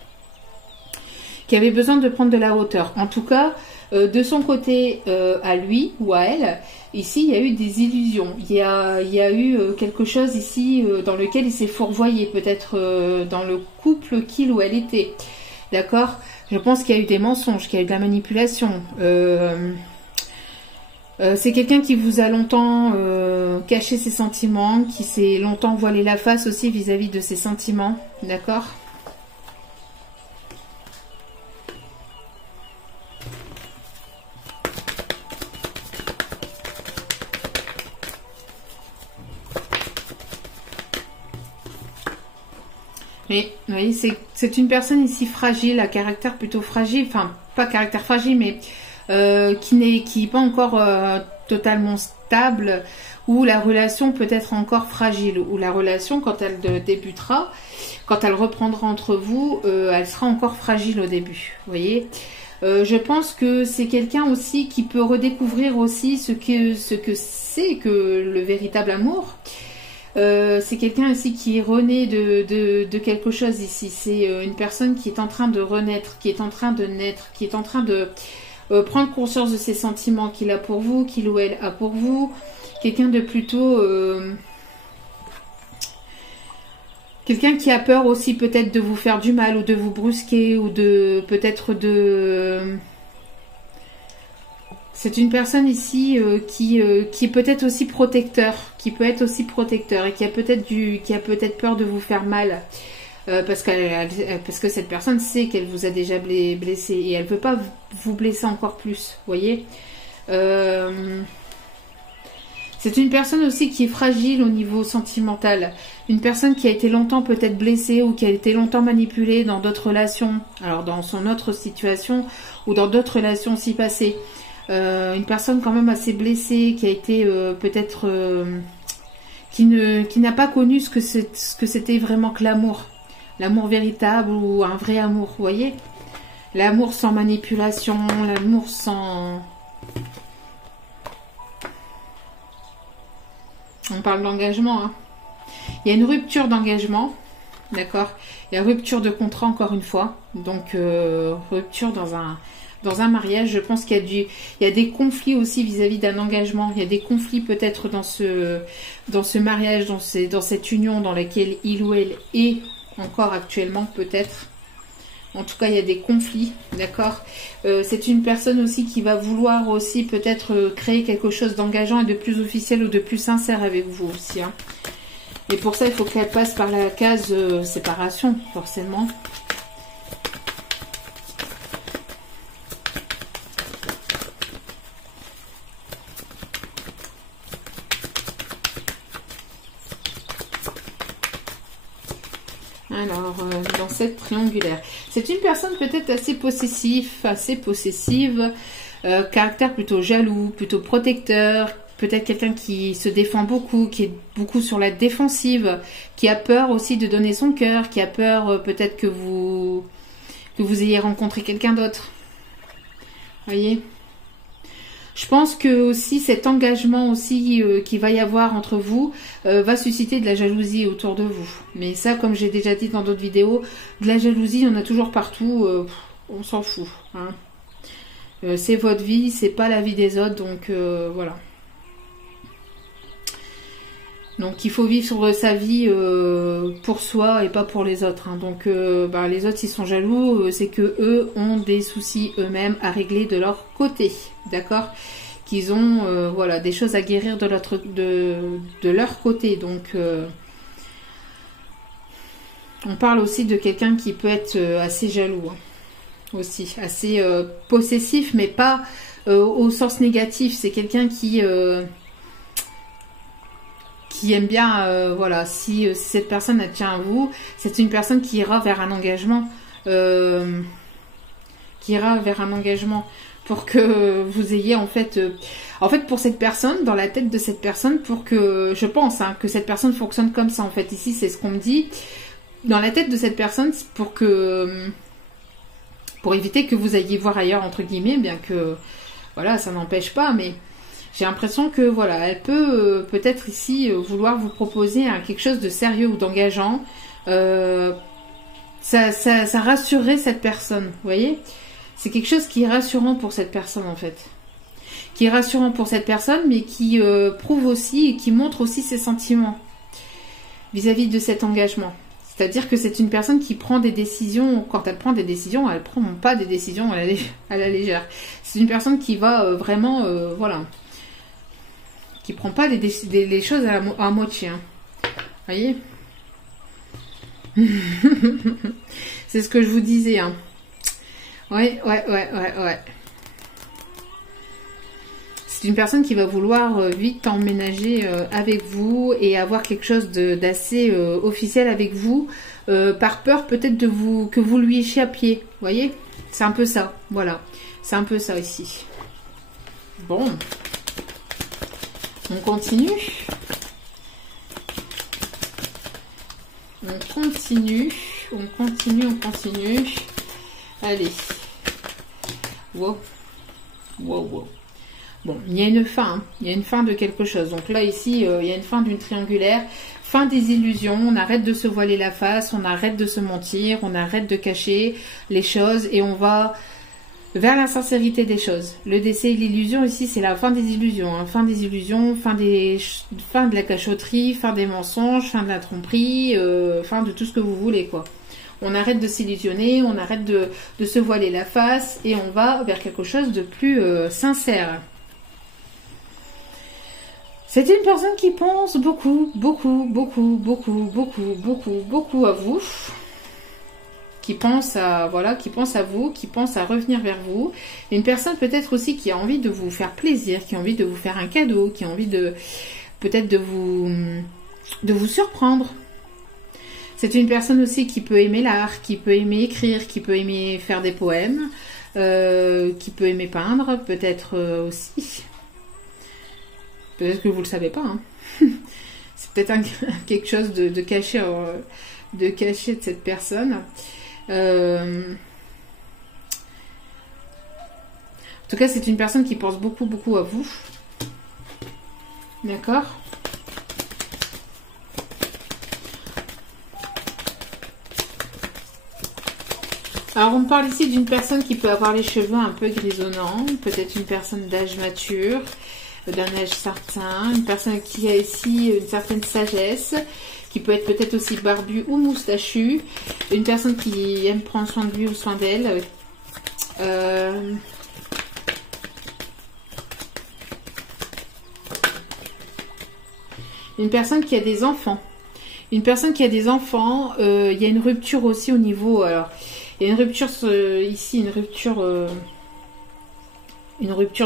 En tout cas, de son côté, à lui ou à elle, ici, il y a eu des illusions. Il y a eu quelque chose ici dans lequel il s'est fourvoyé, peut-être dans le couple qu'il ou elle était. D'accord? Je pense qu'il y a eu des mensonges, qu'il y a eu de la manipulation. C'est quelqu'un qui vous a longtemps caché ses sentiments, qui s'est longtemps voilé la face aussi vis-à-vis de ses sentiments. D'accord? Mais vous voyez, c'est une personne ici fragile, à caractère plutôt fragile, enfin pas caractère fragile, mais qui n'est pas encore totalement stable, ou la relation peut être encore fragile, ou la relation quand elle débutera, quand elle reprendra entre vous, elle sera encore fragile au début, vous voyez. Je pense que c'est quelqu'un aussi qui peut redécouvrir aussi ce que c'est que le véritable amour. C'est quelqu'un ici qui est rené de quelque chose ici. C'est une personne qui est en train de renaître, qui est en train de naître, qui est en train de prendre conscience de ses sentiments qu'il a pour vous, qu'il ou elle a pour vous. Quelqu'un de plutôt... quelqu'un qui a peur aussi peut-être de vous faire du mal ou de vous brusquer ou de peut-être de... C'est une personne ici qui est peut-être aussi protecteur, qui peut être aussi protecteur et qui a peut-être peur de vous faire mal parce que cette personne sait qu'elle vous a déjà blessé et elle ne veut pas vous blesser encore plus, vous voyez. C'est une personne aussi qui est fragile au niveau sentimental, une personne qui a été longtemps peut-être blessée ou qui a été longtemps manipulée dans d'autres relations, alors dans son autre situation ou dans d'autres relations si passées. Une personne quand même assez blessée, qui a été peut-être qui n'a pas connu ce que c'était vraiment que l'amour véritable ou un vrai amour, vous voyez, l'amour sans manipulation, l'amour sans... On parle d'engagement, hein. Il y a une rupture d'engagement, d'accord? Il y a rupture de contrat encore une fois, donc rupture dans un mariage. Je pense qu'il y a des conflits aussi vis-à-vis d'un engagement. Il y a des conflits peut-être dans ce mariage, dans cette union dans laquelle il ou elle est encore actuellement peut-être. En tout cas, il y a des conflits, d'accord? C'est une personne aussi qui va vouloir aussi peut-être créer quelque chose d'engageant et de plus officiel ou de plus sincère avec vous aussi, hein. Et pour ça, il faut qu'elle passe par la case séparation, forcément. Alors, dans cette triangulaire, c'est une personne peut-être assez possessive, caractère plutôt jaloux, plutôt protecteur, peut-être quelqu'un qui se défend beaucoup, qui est beaucoup sur la défensive, qui a peur aussi de donner son cœur, qui a peur peut-être que vous ayez rencontré quelqu'un d'autre. Voyez ? Je pense que aussi cet engagement aussi qu'il va y avoir entre vous va susciter de la jalousie autour de vous. Mais ça, comme j'ai déjà dit dans d'autres vidéos, de la jalousie, il y en a toujours partout. On s'en fout. Hein. C'est votre vie, c'est pas la vie des autres, donc voilà. Donc il faut vivre sa vie pour soi et pas pour les autres. Hein. Donc les autres, s'ils sont jaloux, c'est que eux ont des soucis eux-mêmes à régler de leur côté, d'accord? Qu'ils ont voilà des choses à guérir de leur côté. Donc on parle aussi de quelqu'un qui peut être assez jaloux, hein, aussi, assez possessif, mais pas au sens négatif. C'est quelqu'un qui aime bien, voilà, si cette personne elle tient à vous, c'est une personne qui ira vers un engagement, pour que vous ayez en fait pour cette personne, dans la tête de cette personne, pour que, je pense, hein, que cette personne fonctionne comme ça en fait. Ici, c'est ce qu'on me dit, dans la tête de cette personne, pour éviter que vous ayez voir ailleurs entre guillemets, bien que, voilà, ça n'empêche pas, mais j'ai l'impression que voilà, elle peut peut-être ici vouloir vous proposer quelque chose de sérieux ou d'engageant. Ça rassurerait cette personne, vous voyez? C'est quelque chose qui est rassurant pour cette personne en fait. Qui est rassurant pour cette personne, mais qui prouve aussi et qui montre aussi ses sentiments vis-à-vis de cet engagement. C'est-à-dire que c'est une personne qui prend des décisions. Quand elle prend des décisions, elle ne prend pas des décisions à la légère. C'est une personne qui va vraiment, voilà, qui prend pas les choses à moitié. Hein. Voyez? C'est ce que je vous disais. Hein. Ouais. C'est une personne qui va vouloir vite emménager avec vous et avoir quelque chose d'assez officiel avec vous, par peur peut-être que vous lui échappiez. Vous voyez? C'est un peu ça. Voilà. C'est un peu ça ici. Bon. On continue. On continue. Allez. Wow. Bon, il y a une fin. Hein. Il y a une fin de quelque chose. Donc là, ici, il y a une fin d'une triangulaire. Fin des illusions. On arrête de se voiler la face. On arrête de se mentir. On arrête de cacher les choses. Et on va vers la sincérité des choses. Le décès et l'illusion, ici, c'est la fin des illusions. Hein. Fin des illusions, fin de la cachotterie, fin des mensonges, fin de la tromperie, fin de tout ce que vous voulez, quoi. On arrête de s'illusionner, on arrête de se voiler la face et on va vers quelque chose de plus sincère. C'est une personne qui pense beaucoup à vous. Qui pense à vous, qui pense à revenir vers vous. Une personne peut-être aussi qui a envie de vous faire plaisir, qui a envie de vous faire un cadeau, qui a envie peut-être de vous surprendre. C'est une personne aussi qui peut aimer l'art, qui peut aimer écrire, qui peut aimer faire des poèmes, qui peut aimer peindre, peut-être aussi. Peut-être que vous le savez pas. Hein. C'est peut-être quelque chose de caché, de cette personne. En tout cas, c'est une personne qui pense beaucoup à vous. D'accord? Alors, on me parle ici d'une personne qui peut avoir les cheveux un peu grisonnants, peut-être une personne d'âge mature, d'un âge certain, une personne qui a ici une certaine sagesse, qui peut être peut-être aussi barbu ou moustachu, une personne qui aime prendre soin de lui ou soin d'elle. Une personne qui a des enfants. Une personne qui a des enfants, il y a une rupture aussi au niveau... Alors, il y a une rupture ici, une rupture,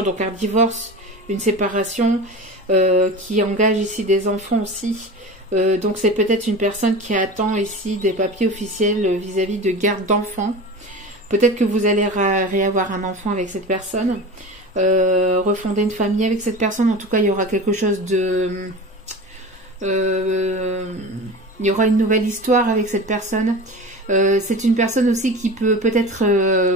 donc un divorce, une séparation qui engage ici des enfants aussi. Donc c'est peut-être une personne qui attend ici des papiers officiels vis-à-vis de garde d'enfants. Peut-être que vous allez réavoir un enfant avec cette personne, refonder une famille avec cette personne. En tout cas, il y aura quelque chose de... il y aura une nouvelle histoire avec cette personne. C'est une personne aussi qui peut peut-être,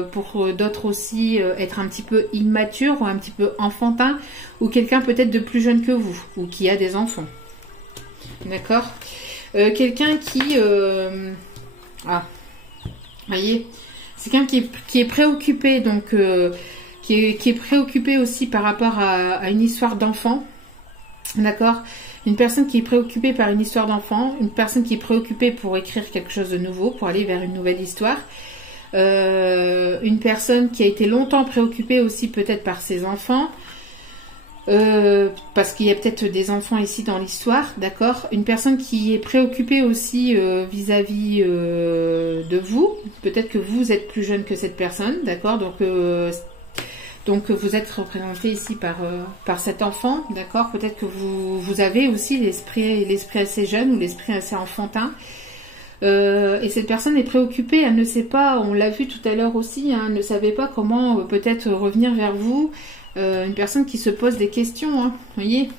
pour d'autres aussi, être un petit peu immature ou un petit peu enfantin, ou quelqu'un peut-être de plus jeune que vous, ou qui a des enfants. D'accord. Quelqu'un qui... voyez, c'est quelqu'un qui est préoccupé, donc qui est préoccupé aussi par rapport à une histoire d'enfant. D'accord. Une personne qui est préoccupée par une histoire d'enfant, une personne qui est préoccupée pour écrire quelque chose de nouveau, pour aller vers une nouvelle histoire. Une personne qui a été longtemps préoccupée aussi peut-être par ses enfants, parce qu'il y a peut-être des enfants ici dans l'histoire, d'accord. Une personne qui est préoccupée aussi vis-à-vis de vous, peut-être que vous êtes plus jeune que cette personne, d'accord. Donc vous êtes représenté ici par cet enfant, d'accord. Peut-être que vous avez aussi l'esprit assez jeune ou l'esprit assez enfantin. Et cette personne est préoccupée, elle ne sait pas, on l'a vu tout à l'heure aussi, hein, elle ne savait pas comment peut-être revenir vers vous. Une personne qui se pose des questions, hein, vous voyez.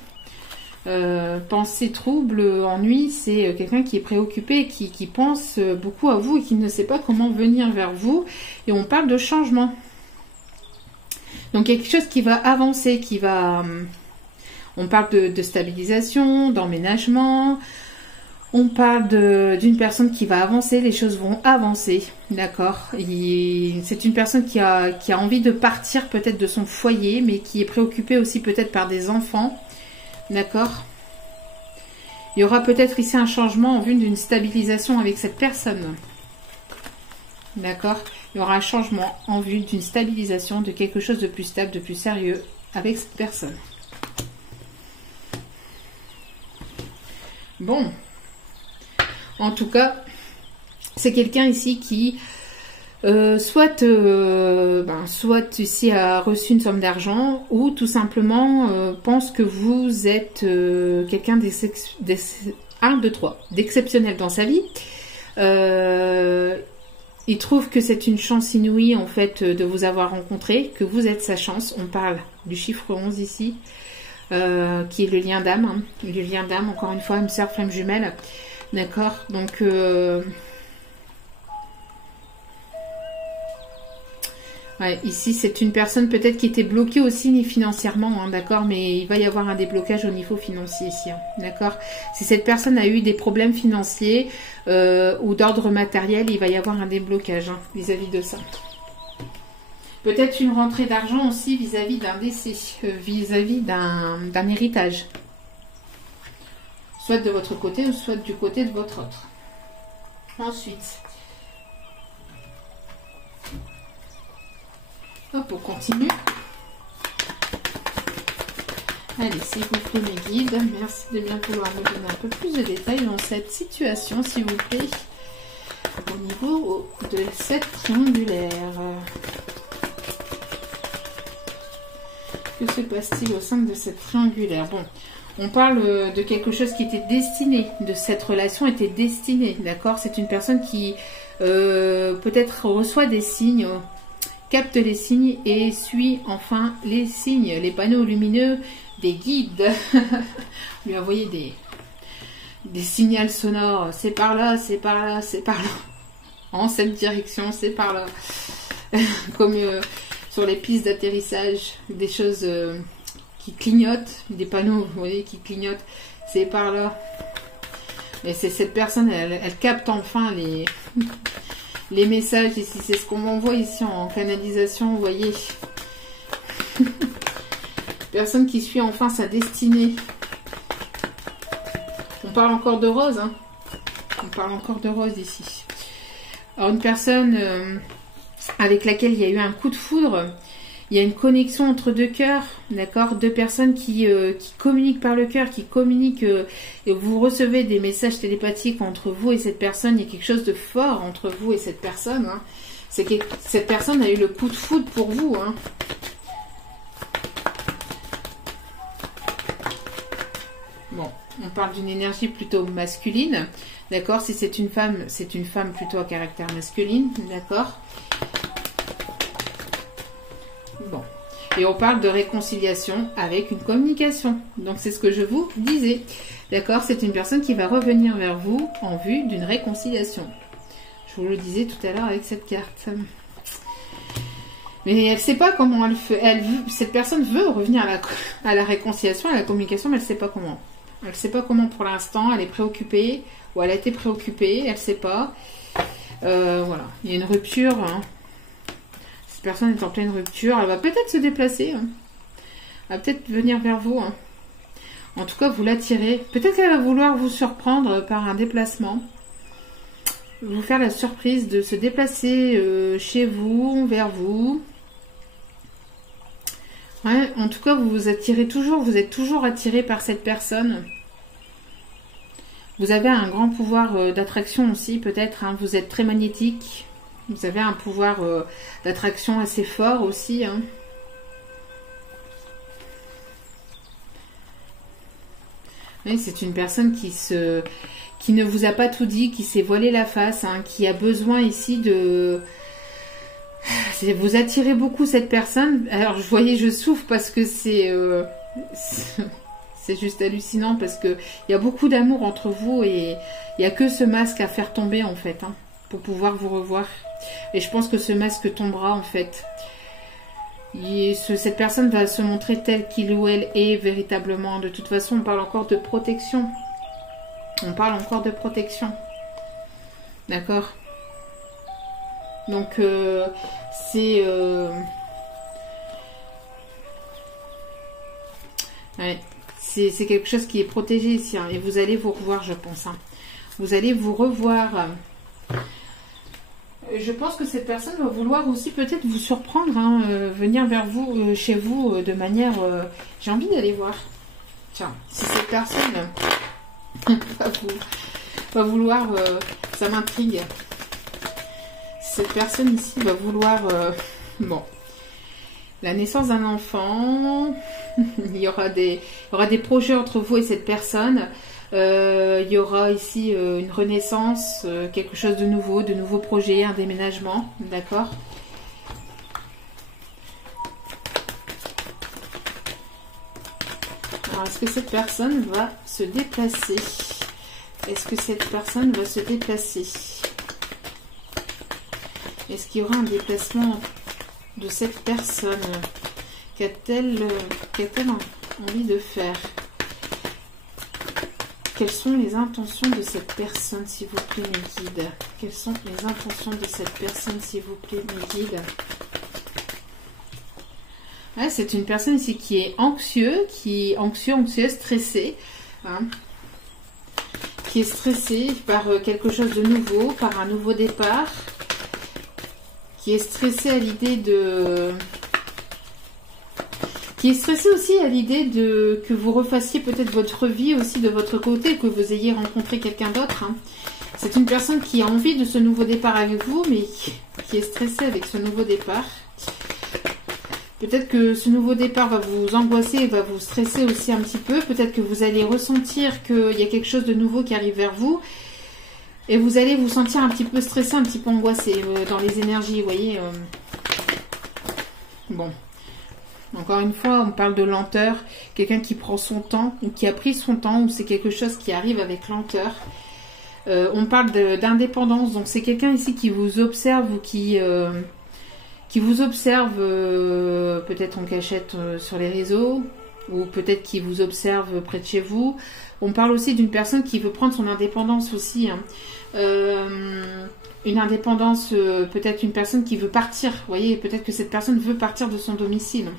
Pensée trouble, ennui, c'est quelqu'un qui est préoccupé, qui pense beaucoup à vous et qui ne sait pas comment venir vers vous. Et on parle de changement. Donc quelque chose qui va avancer, on parle de stabilisation, d'emménagement, on parle d'une personne qui va avancer, les choses vont avancer, d'accord. C'est une personne qui a envie de partir peut-être de son foyer, mais qui est préoccupée aussi peut-être par des enfants, d'accord. Il y aura peut-être ici un changement en vue d'une stabilisation avec cette personne, d'accord. Il y aura un changement en vue d'une stabilisation, de quelque chose de plus stable, de plus sérieux avec cette personne. Bon. En tout cas, c'est quelqu'un ici qui soit ici a reçu une somme d'argent ou tout simplement pense que vous êtes quelqu'un d'exceptionnel dans sa vie. Il trouve que c'est une chance inouïe en fait de vous avoir rencontré, que vous êtes sa chance. On parle du chiffre 11 ici, qui est le lien d'âme. Hein. Le lien d'âme, encore une fois, âme sœur, flamme jumelle. D'accord. Donc, ouais, ici, c'est une personne peut-être qui était bloquée aussi financièrement, hein, d'accord, mais il va y avoir un déblocage au niveau financier ici, hein, d'accord. Si cette personne a eu des problèmes financiers ou d'ordre matériel, il va y avoir un déblocage hein, vis-à-vis de ça. Peut-être une rentrée d'argent aussi vis-à-vis d'un décès, vis-à-vis d'un héritage. Soit de votre côté ou soit du côté de votre autre. Ensuite... Hop, on continue. Allez, s'il vous plaît, mes guides, merci de bien vouloir me donner un peu plus de détails dans cette situation, s'il vous plaît, au niveau de cette triangulaire. Que se passe-t-il au sein de cette triangulaire? Bon, on parle de quelque chose qui était destiné, de cette relation était destinée, d'accord? C'est une personne qui peut-être reçoit des signes... capte les signes et suit enfin les signes, les panneaux lumineux des guides. Lui envoyer des signaux sonores. C'est par là, c'est par là, c'est par là. En cette direction, c'est par là. Comme sur les pistes d'atterrissage, des choses qui clignotent, des panneaux, vous voyez, qui clignotent. C'est par là. Et c'est cette personne, elle capte enfin les messages ici, c'est ce qu'on m'envoie ici en canalisation, vous voyez. Personne qui suit enfin sa destinée. On parle encore de rose, hein. On parle encore de rose ici. Alors une personne avec laquelle il y a eu un coup de foudre, il y a une connexion entre deux cœurs, d'accord, deux personnes qui communiquent par le cœur, qui communiquent, et vous recevez des messages télépathiques entre vous et cette personne. Il y a quelque chose de fort entre vous et cette personne, hein. C'est que cette personne a eu le coup de foudre pour vous, hein. Bon, on parle d'une énergie plutôt masculine, d'accord. Si c'est une femme plutôt à caractère masculine, d'accord. Bon, et on parle de réconciliation avec une communication. Donc c'est ce que je vous disais, d'accord. C'est une personne qui va revenir vers vous en vue d'une réconciliation. Je vous le disais tout à l'heure avec cette carte. Mais elle ne sait pas comment elle fait. Cette personne veut revenir à la réconciliation, à la communication, mais elle ne sait pas comment. Elle ne sait pas comment pour l'instant. Elle est préoccupée, ou elle a été préoccupée, elle ne sait pas. Voilà, il y a une rupture, hein. Cette personne est en pleine rupture. Elle va peut-être se déplacer, hein. Elle va peut-être venir vers vous, hein. En tout cas, vous l'attirez. Peut-être qu'elle va vouloir vous surprendre par un déplacement. Vous faire la surprise de se déplacer chez vous, vers vous. Ouais, en tout cas, vous vous attirez toujours, vous êtes toujours attiré par cette personne. Vous avez un grand pouvoir d'attraction aussi, peut-être, hein. Vous êtes très magnétique. Vous avez un pouvoir d'attraction assez fort aussi, hein. Oui, c'est une personne qui ne vous a pas tout dit, qui s'est voilé la face, hein, qui a besoin ici de... Vous attirez beaucoup cette personne. Alors, vous voyez, je souffre parce que c'est juste hallucinant, parce que il y a beaucoup d'amour entre vous et il n'y a que ce masque à faire tomber, en fait, hein, pour pouvoir vous revoir. Et je pense que ce masque tombera, en fait. Cette personne va se montrer telle qu'il ou elle est véritablement. De toute façon, on parle encore de protection. On parle encore de protection. D'accord ? Donc, c'est quelque chose qui est protégé ici, hein, et vous allez vous revoir, je pense, hein. Vous allez vous revoir. Je pense que cette personne va vouloir aussi peut-être vous surprendre, hein, venir vers vous, chez vous, de manière... J'ai envie d'aller voir. Tiens, si cette personne va vouloir... ça m'intrigue. Cette personne ici va vouloir... bon, la naissance d'un enfant, il y aura des projets entre vous et cette personne, il y aura ici une renaissance, quelque chose de nouveaux projets, un déménagement, d'accord. Alors, est-ce que cette personne va se déplacer? Est-ce que cette personne va se déplacer? Est-ce qu'il y aura un déplacement de cette personne? Qu'a-t-elle envie de faire? Quelles sont les intentions de cette personne, s'il vous plaît, mes guides? Quelles sont les intentions de cette personne, s'il vous plaît, mes guides? Ouais, c'est une personne ici qui est anxieuse, stressée, hein, qui est stressée par quelque chose de nouveau, par un nouveau départ, qui est stressée à l'idée de... qui est stressée aussi à l'idée de que vous refassiez peut-être votre vie aussi de votre côté, que vous ayez rencontré quelqu'un d'autre, hein. C'est une personne qui a envie de ce nouveau départ avec vous, mais qui est stressée avec ce nouveau départ. Peut-être que ce nouveau départ va vous angoisser et va vous stresser aussi un petit peu. Peut-être que vous allez ressentir qu'il y a quelque chose de nouveau qui arrive vers vous. Et vous allez vous sentir un petit peu stressé, un petit peu angoissé dans les énergies, vous voyez. Bon. Encore une fois, on parle de lenteur. Quelqu'un qui prend son temps, ou qui a pris son temps, ou c'est quelque chose qui arrive avec lenteur. On parle d'indépendance. Donc c'est quelqu'un ici qui vous observe ou qui vous observe peut-être en cachette sur les réseaux, ou peut-être qui vous observe près de chez vous. On parle aussi d'une personne qui veut prendre son indépendance aussi. Hein. Une indépendance, peut-être une personne qui veut partir. Vous voyez, peut-être que cette personne veut partir de son domicile.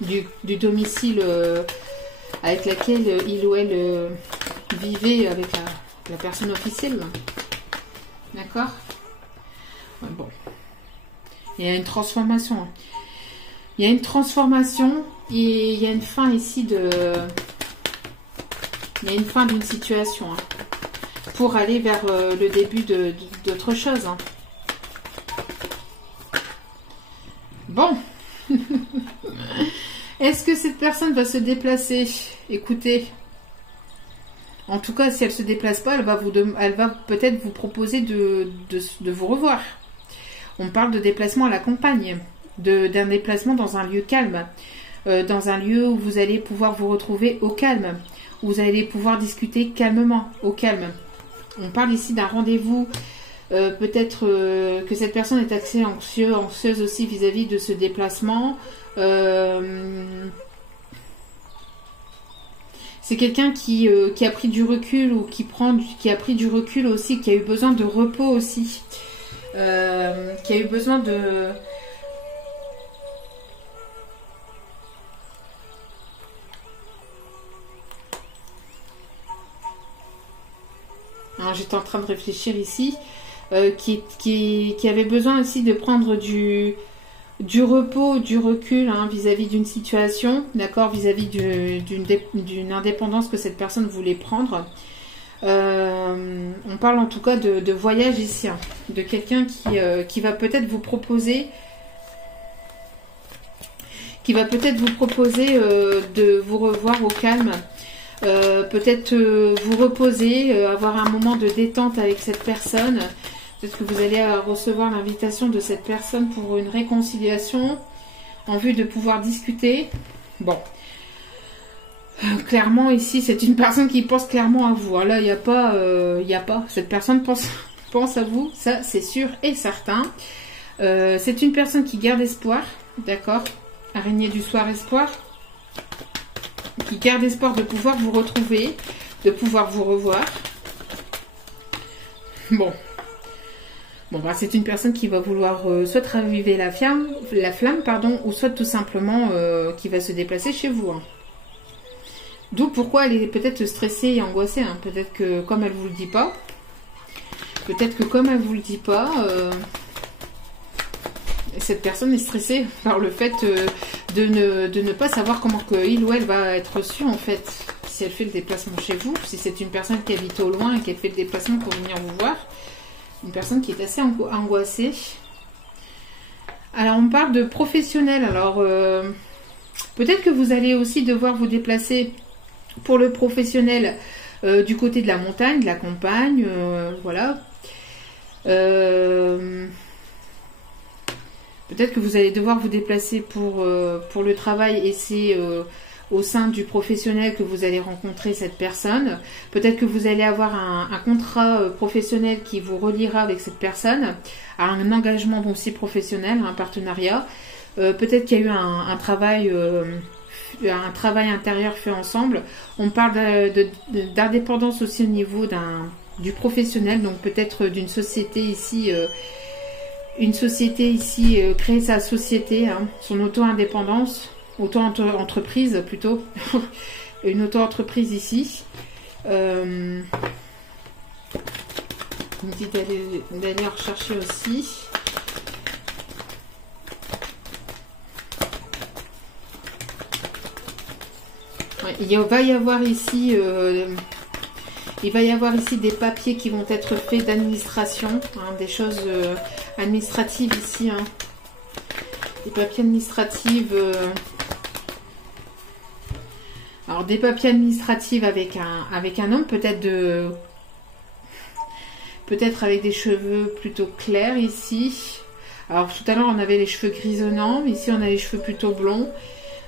Du domicile avec laquelle il ou elle vivait avec la personne officielle. D'accord? Ouais, bon. Il y a une transformation. Hein. Il y a une transformation et il y a une fin ici de... Il y a une fin d'une situation. Hein, pour aller vers le début d'autre chose. Hein. Bon. Est-ce que cette personne va se déplacer? Écoutez. En tout cas, si elle ne se déplace pas, elle va peut-être vous proposer de vous revoir. On parle de déplacement à la campagne. D'un déplacement dans un lieu calme. Dans un lieu où vous allez pouvoir vous retrouver au calme. Où vous allez pouvoir discuter calmement, au calme. On parle ici d'un rendez-vous, peut-être que cette personne est assez anxieuse aussi vis-à-vis de ce déplacement. C'est quelqu'un qui a pris du recul ou qui a pris du recul aussi, qui a eu besoin de repos aussi, qui a eu besoin de... J'étais en train de réfléchir ici, qui avait besoin aussi de prendre du repos, du recul vis-à-vis d'une situation, d'accord, vis-à-vis d'une indépendance que cette personne voulait prendre. On parle en tout cas de voyage ici, hein, de quelqu'un qui va peut-être vous proposer... de vous revoir au calme. Peut-être vous reposer, avoir un moment de détente avec cette personne. Peut-être que vous allez recevoir l'invitation de cette personne pour une réconciliation en vue de pouvoir discuter. Bon. Clairement, ici, c'est une personne qui pense clairement à vous. Là, il n'y a pas. Cette personne pense à vous. Ça, c'est sûr et certain. C'est une personne qui garde espoir. D'accord? Araignée du soir, espoir. Qui garde espoir de pouvoir vous retrouver, de pouvoir vous revoir. Bon, c'est une personne qui va vouloir soit raviver la flamme, ou soit tout simplement qui va se déplacer chez vous. Hein. D'où pourquoi elle est peut-être stressée et angoissée. Hein. Peut-être que comme elle vous le dit pas, cette personne est stressée par le fait de ne pas savoir comment il ou elle va être reçu en fait. Si elle fait le déplacement chez vous, si c'est une personne qui habite au loin et qui fait le déplacement pour venir vous voir, une personne qui est assez angoissée. Alors on parle de professionnel. Alors peut-être que vous allez aussi devoir vous déplacer pour le professionnel du côté de la montagne, de la campagne, voilà. Peut-être que vous allez devoir vous déplacer pour le travail et c'est au sein du professionnel que vous allez rencontrer cette personne. Peut-être que vous allez avoir un contrat professionnel qui vous reliera avec cette personne, à un engagement aussi professionnel, un partenariat. Peut-être qu'il y a eu un travail intérieur fait ensemble. On parle d'indépendance aussi au niveau du professionnel, donc peut-être d'une société ici... créer sa société, hein, son auto-indépendance, auto-entreprise plutôt, une auto-entreprise ici. Il me dit d'aller rechercher aussi. Ouais, il va y avoir ici... il va y avoir ici des papiers qui vont être faits d'administration, hein, des choses administratives ici, hein. Des papiers administratifs. Alors des papiers administratifs avec un homme, peut-être avec des cheveux plutôt clairs ici. Alors tout à l'heure on avait les cheveux grisonnants, mais ici on a les cheveux plutôt blonds.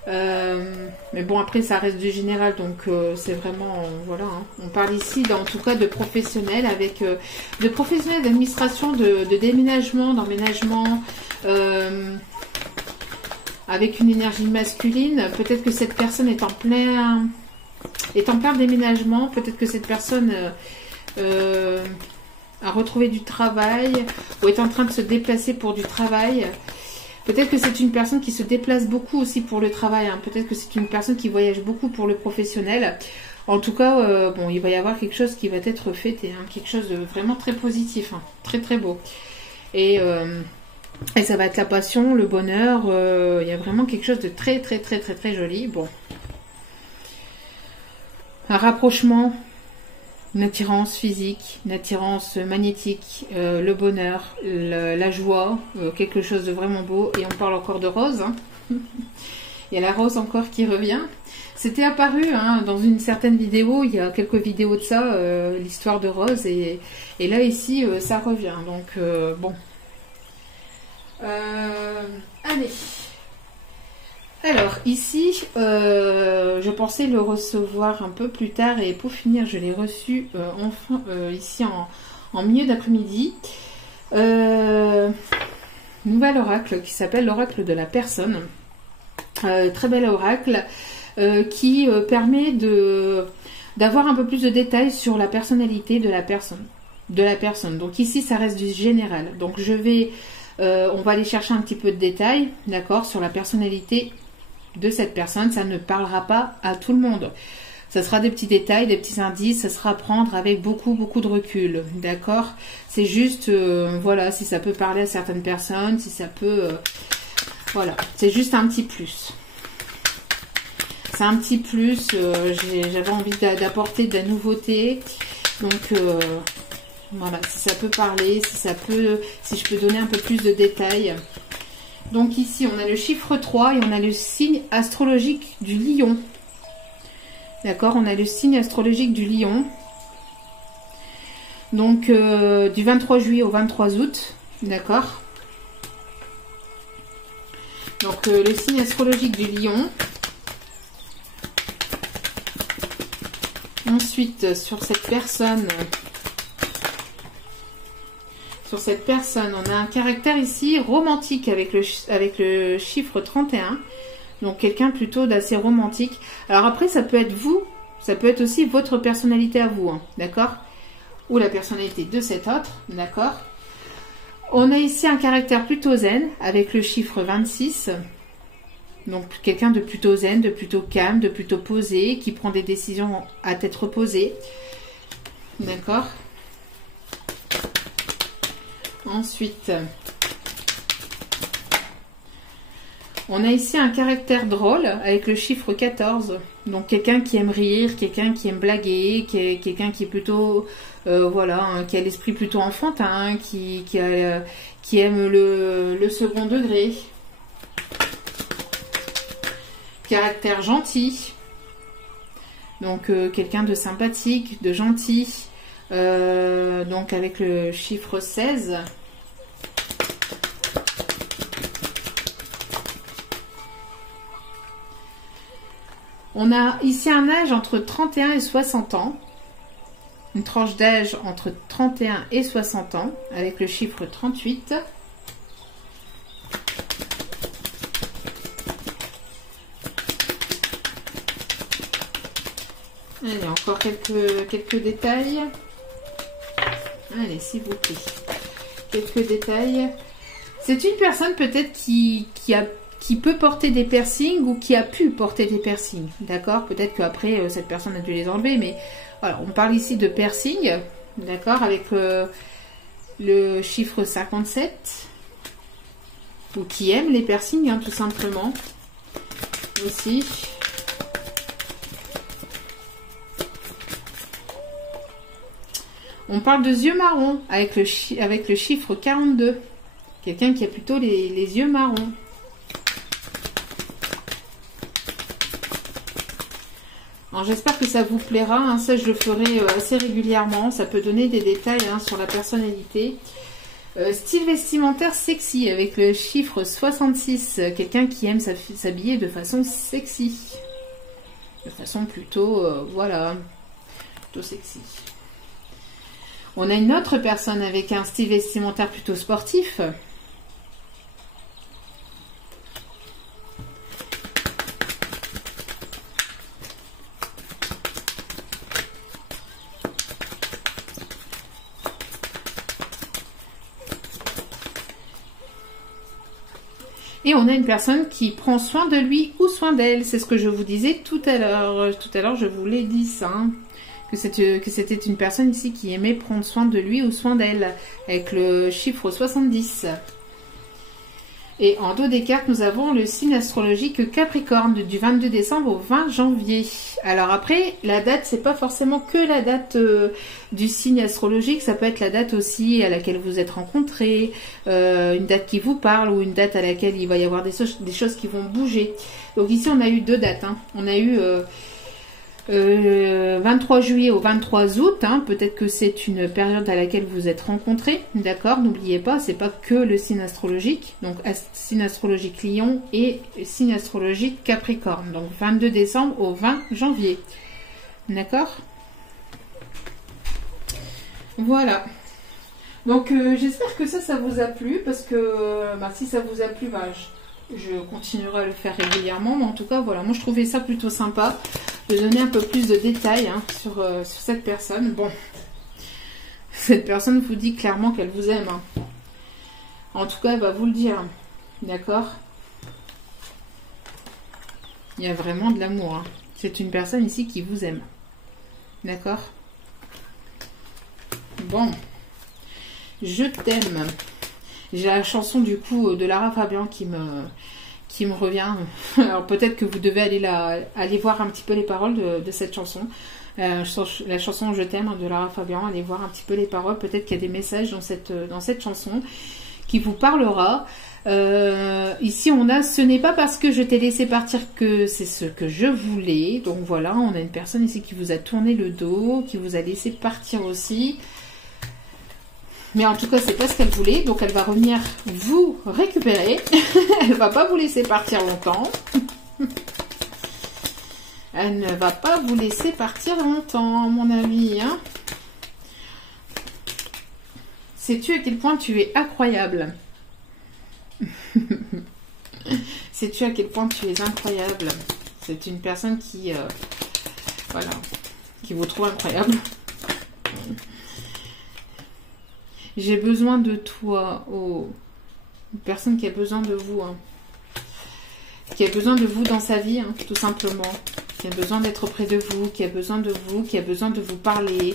Mais bon, après ça reste du général, donc c'est vraiment voilà, hein. On parle ici en tout cas de professionnels avec de professionnels d'administration, de déménagement, d'emménagement, avec une énergie masculine. Peut-être que cette personne est en plein déménagement. Peut-être que cette personne a retrouvé du travail ou est en train de se déplacer pour du travail. Peut-être que c'est une personne qui se déplace beaucoup aussi pour le travail. Hein. Peut-être que c'est une personne qui voyage beaucoup pour le professionnel. En tout cas, bon, il va y avoir quelque chose qui va être fêté. Hein. Quelque chose de vraiment très positif. Hein. Très très beau. Et ça va être la passion, le bonheur. Il y a vraiment quelque chose de très très très très très joli. Bon. Un rapprochement. Une attirance physique, une attirance magnétique, le bonheur, la joie, quelque chose de vraiment beau. Et on parle encore de rose. Hein. Il y a la rose encore qui revient. C'était apparu hein, dans une certaine vidéo, il y a quelques vidéos de ça, l'histoire de rose. Et là, ici, ça revient. Donc, bon. Allez. Alors, ici, je pensais le recevoir un peu plus tard et pour finir, je l'ai reçu enfin ici en milieu d'après-midi. Nouvel oracle qui s'appelle l'oracle de la personne. Très bel oracle qui permet d'avoir un peu plus de détails sur la personnalité de la personne. Donc ici, ça reste du général. Donc on va aller chercher un petit peu de détails, d'accord, sur la personnalité de cette personne. Ça ne parlera pas à tout le monde. Ça sera des petits détails, des petits indices. Ça sera à prendre avec beaucoup de recul, d'accord. C'est juste, voilà, si ça peut parler à certaines personnes, si ça peut, voilà, c'est juste un petit plus. C'est un petit plus. J'avais envie d'apporter de la nouveauté, donc voilà, si ça peut parler, si je peux donner un peu plus de détails. Donc ici, on a le chiffre 3 et on a le signe astrologique du lion. D'accord, on a le signe astrologique du lion. Donc, du 23 juillet au 23 août. D'accord. Donc, le signe astrologique du lion. Ensuite, sur cette personne, on a un caractère ici romantique avec le chiffre 31. Donc quelqu'un plutôt d'assez romantique. Alors après, ça peut être vous, ça peut être aussi votre personnalité à vous, hein, d'accord? Ou la personnalité de cet autre, d'accord? On a ici un caractère plutôt zen avec le chiffre 26. Donc quelqu'un de plutôt zen, de plutôt calme, de plutôt posé, qui prend des décisions à tête reposée. D'accord? Ensuite, on a ici un caractère drôle avec le chiffre 14. Donc quelqu'un qui aime rire, quelqu'un qui aime blaguer, quelqu'un qui est plutôt, voilà, hein, qui a l'esprit plutôt enfantin, qui aime le second degré. Caractère gentil. Donc quelqu'un de sympathique, de gentil. Donc avec le chiffre 16. On a ici un âge entre 31 et 60 ans. Une tranche d'âge entre 31 et 60 ans avec le chiffre 38. Allez, encore quelques détails. Allez, s'il vous plaît. Quelques détails. C'est une personne peut-être qui peut porter des piercings ou qui a pu porter des piercings. D'accord? Peut-être qu'après, cette personne a dû les enlever. Mais voilà, on parle ici de piercing. D'accord? Avec le chiffre 57. Ou qui aime les piercings, hein, tout simplement. Aussi. On parle de yeux marrons avec le chiffre 42. Quelqu'un qui a plutôt les yeux marrons. Alors j'espère que ça vous plaira. Hein. Ça, je le ferai assez régulièrement. Ça peut donner des détails hein, sur la personnalité. Style vestimentaire sexy avec le chiffre 66. Quelqu'un qui aime s'habiller de façon sexy. De façon plutôt, voilà, plutôt sexy. On a une autre personne avec un style vestimentaire plutôt sportif. Et on a une personne qui prend soin de lui ou soin d'elle. C'est ce que je vous disais tout à l'heure. Tout à l'heure, je vous l'ai dit ça. Hein. Que c'était une personne ici qui aimait prendre soin de lui ou soin d'elle. Avec le chiffre 70. Et en dos des cartes, nous avons le signe astrologique Capricorne du 22 décembre au 20 janvier. Alors après, la date, c'est pas forcément que la date du signe astrologique, ça peut être la date aussi à laquelle vous êtes rencontrés, une date qui vous parle ou une date à laquelle il va y avoir des choses qui vont bouger. Donc ici, on a eu deux dates. Hein. On a eu 23 juillet au 23 août, hein, peut-être que c'est une période à laquelle vous êtes rencontrés, d'accord, n'oubliez pas, c'est pas que le signe astrologique, donc signe astrologique Lion et signe astrologique Capricorne, donc 22 décembre au 20 janvier, d'accord. Voilà, donc j'espère que ça vous a plu, parce que si ça vous a plu, je continuerai à le faire régulièrement, mais en tout cas, voilà, moi je trouvais ça plutôt sympa de donner un peu plus de détails hein, sur cette personne. Bon, cette personne vous dit clairement qu'elle vous aime. Hein. En tout cas, elle va vous le dire. D'accord? Il y a vraiment de l'amour. Hein. C'est une personne ici qui vous aime. D'accord? Bon. Je t'aime. J'ai la chanson du coup de Lara Fabian qui me revient. Alors peut-être que vous devez aller voir un petit peu les paroles de cette chanson. La chanson Je t'aime de Lara Fabian. Allez voir un petit peu les paroles. Peut-être qu'il y a des messages dans cette chanson qui vous parlera. Ici on a ce n'est pas parce que je t'ai laissé partir que c'est ce que je voulais. Donc voilà, on a une personne ici qui vous a tourné le dos, qui vous a laissé partir aussi. Mais en tout cas, c'est pas ce qu'elle voulait. Donc, elle va revenir vous récupérer. Elle va pas vous laisser partir longtemps. Elle ne va pas vous laisser partir longtemps, mon ami. Hein. Sais-tu à quel point tu es incroyable? Sais-tu à quel point tu es incroyable? C'est une personne qui vous trouve incroyable. J'ai besoin de toi, une personne qui a besoin de vous, hein. Qui a besoin de vous dans sa vie, hein, tout simplement, qui a besoin d'être auprès de vous, qui a besoin de vous, qui a besoin de vous parler,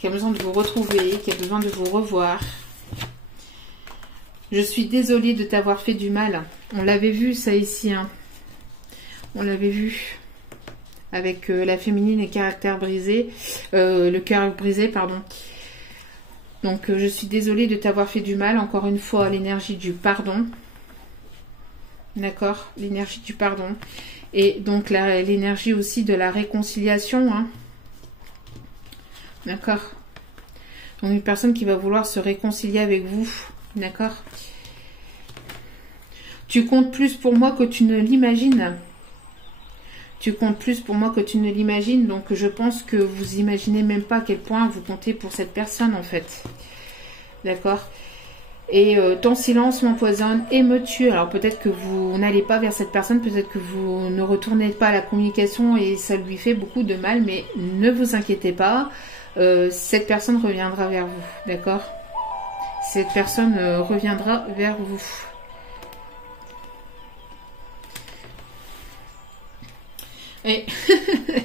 qui a besoin de vous retrouver, qui a besoin de vous revoir. Je suis désolée de t'avoir fait du mal. On l'avait vu ça ici, hein. On l'avait vu avec la féminine et caractère brisé, le cœur brisé, pardon. Donc, je suis désolée de t'avoir fait du mal. Encore une fois, l'énergie du pardon. D'accord? L'énergie du pardon. Et donc, l'énergie aussi de la réconciliation. Hein. D'accord? Donc, une personne qui va vouloir se réconcilier avec vous. D'accord? Tu comptes plus pour moi que tu ne l'imagines. Tu comptes plus pour moi que tu ne l'imagines. Donc, je pense que vous imaginez même pas à quel point vous comptez pour cette personne, en fait. D'accord? Et ton silence m'empoisonne et me tue. Alors, peut-être que vous n'allez pas vers cette personne. Peut-être que vous ne retournez pas à la communication et ça lui fait beaucoup de mal. Mais ne vous inquiétez pas. Cette personne reviendra vers vous. D'accord? Cette personne reviendra vers vous.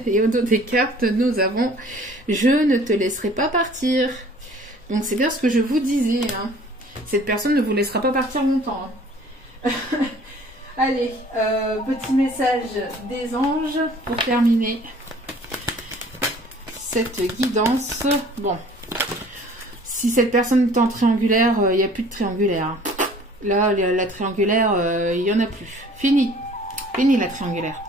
Et au dos des cartes, nous avons « Je ne te laisserai pas partir ». Donc, c'est bien ce que je vous disais. Hein. Cette personne ne vous laissera pas partir longtemps. Hein. Allez, petit message des anges pour terminer cette guidance. Bon, si cette personne est en triangulaire, il n'y a plus de triangulaire. Hein. Là, la triangulaire, il n'y en a plus. Fini. Fini la triangulaire.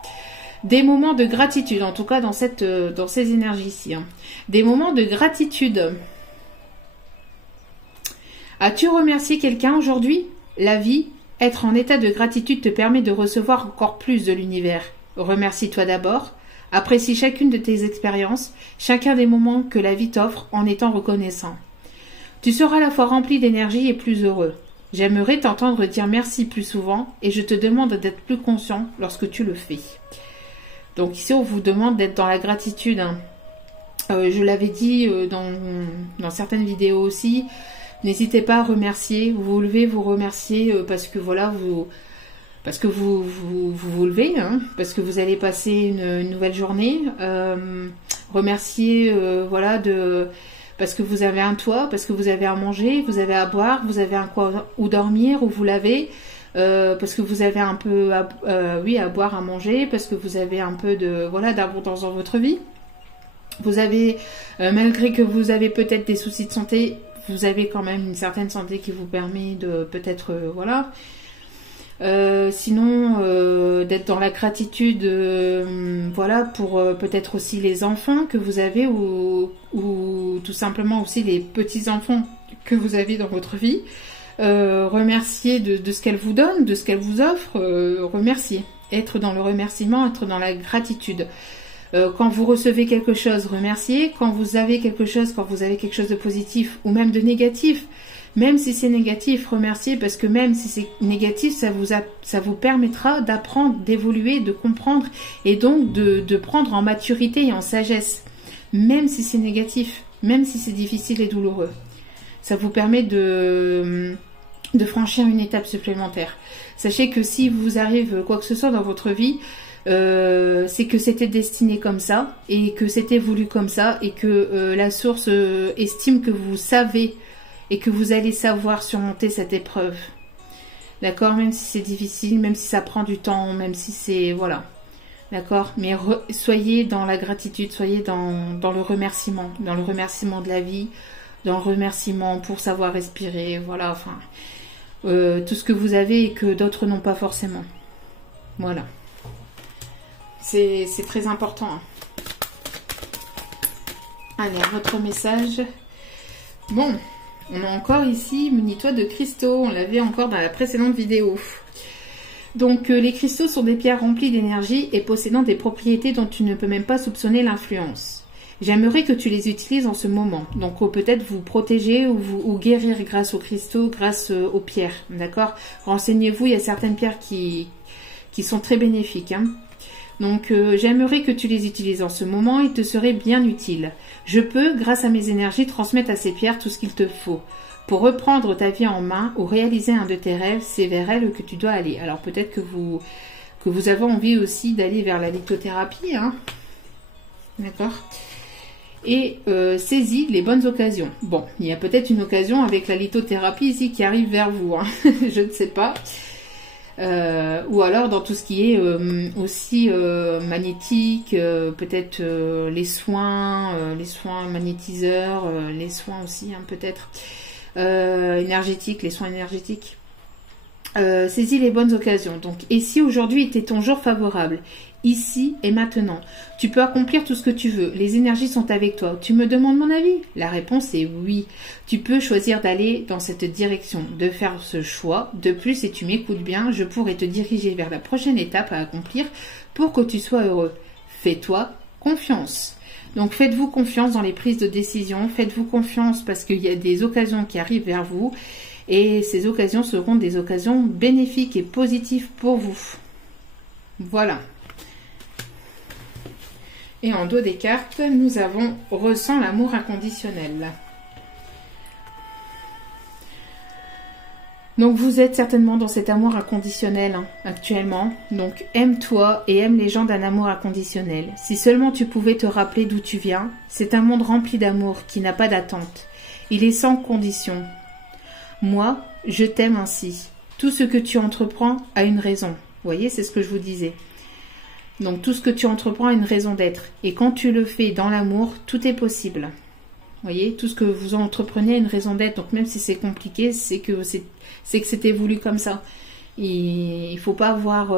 Des moments de gratitude, en tout cas dans ces énergies-ci. Hein. Des moments de gratitude. As-tu remercié quelqu'un aujourd'hui? La vie, être en état de gratitude te permet de recevoir encore plus de l'univers. Remercie-toi d'abord. Apprécie chacune de tes expériences, chacun des moments que la vie t'offre en étant reconnaissant. Tu seras à la fois rempli d'énergie et plus heureux. J'aimerais t'entendre dire merci plus souvent et je te demande d'être plus conscient lorsque tu le fais. Donc ici, on vous demande d'être dans la gratitude. Hein. Je l'avais dit dans certaines vidéos aussi. N'hésitez pas à remercier. Vous vous levez, vous remerciez parce que voilà, parce que vous levez, hein, parce que vous allez passer une nouvelle journée. Remercier, voilà, parce que vous avez un toit, parce que vous avez à manger, vous avez à boire, vous avez un coin où dormir, où vous lavez, parce que vous avez un peu, oui, à boire, à manger, parce que vous avez un peu de, voilà, d'abondance dans votre vie. Vous avez, malgré que vous avez peut-être des soucis de santé, vous avez quand même une certaine santé qui vous permet de peut-être, voilà. Sinon, d'être dans la gratitude, voilà, pour peut-être aussi les enfants que vous avez ou tout simplement aussi les petits-enfants que vous avez dans votre vie. Remercier de ce qu'elle vous donne, de ce qu'elle vous offre, remercier. Être dans le remerciement, être dans la gratitude. Quand vous recevez quelque chose, remercier. Quand vous avez quelque chose de positif ou même de négatif, même si c'est négatif, remerciez, parce que même si c'est négatif, ça vous permettra d'apprendre, d'évoluer, de comprendre et donc de prendre en maturité et en sagesse. Même si c'est négatif, même si c'est difficile et douloureux. Ça vous permet de franchir une étape supplémentaire. Sachez que si vous arrive quoi que ce soit dans votre vie, c'est que c'était destiné comme ça et que c'était voulu comme ça et que la source estime que vous savez et que vous allez savoir surmonter cette épreuve. D'accord? Même si c'est difficile, même si ça prend du temps, même si c'est... Voilà. D'accord? Mais soyez dans la gratitude, soyez dans le remerciement de la vie, dans le remerciement pour savoir respirer, voilà, enfin... tout ce que vous avez et que d'autres n'ont pas forcément. Voilà. C'est très important. Hein. Allez, un autre message. Bon... On a encore ici munis-toi de cristaux, on l'avait encore dans la précédente vidéo. Donc les cristaux sont des pierres remplies d'énergie et possédant des propriétés dont tu ne peux même pas soupçonner l'influence. J'aimerais que tu les utilises en ce moment, donc peut-être vous protéger ou guérir grâce aux cristaux, grâce aux pierres, d'accord? Renseignez-vous, il y a certaines pierres qui sont très bénéfiques, hein. Donc j'aimerais que tu les utilises en ce moment, ils te seraient bien utiles. Je peux, grâce à mes énergies, transmettre à ces pierres tout ce qu'il te faut. Pour reprendre ta vie en main ou réaliser un de tes rêves, c'est vers elles que tu dois aller. Alors peut-être que vous avez envie aussi d'aller vers la lithothérapie, hein. D'accord? Et saisis les bonnes occasions. Bon, il y a peut-être une occasion avec la lithothérapie ici qui arrive vers vous, hein. Je ne sais pas. Ou alors dans tout ce qui est aussi magnétique, peut-être les soins magnétiseurs, les soins aussi, hein, peut-être énergétiques, les soins énergétiques. Saisis les bonnes occasions. Donc, et si aujourd'hui était ton jour favorable, ici et maintenant, tu peux accomplir tout ce que tu veux. Les énergies sont avec toi. Tu me demandes mon avis? La réponse est oui. Tu peux choisir d'aller dans cette direction, de faire ce choix. De plus, si tu m'écoutes bien, je pourrais te diriger vers la prochaine étape à accomplir pour que tu sois heureux. Fais-toi confiance. Donc, faites-vous confiance dans les prises de décision. Faites-vous confiance parce qu'il y a des occasions qui arrivent vers vous. Et ces occasions seront des occasions bénéfiques et positives pour vous. Voilà. Et en dos des cartes, nous avons « Ressens l'amour inconditionnel ». Donc vous êtes certainement dans cet amour inconditionnel hein, actuellement. Donc aime-toi et aime les gens d'un amour inconditionnel. Si seulement tu pouvais te rappeler d'où tu viens, c'est un monde rempli d'amour qui n'a pas d'attente. Il est sans condition. Moi, je t'aime ainsi. Tout ce que tu entreprends a une raison. Vous voyez, c'est ce que je vous disais. Donc tout ce que tu entreprends a une raison d'être. Et quand tu le fais dans l'amour, tout est possible. Vous voyez, tout ce que vous entreprenez a une raison d'être. Donc même si c'est compliqué, c'est que c'était voulu comme ça. Et il faut pas avoir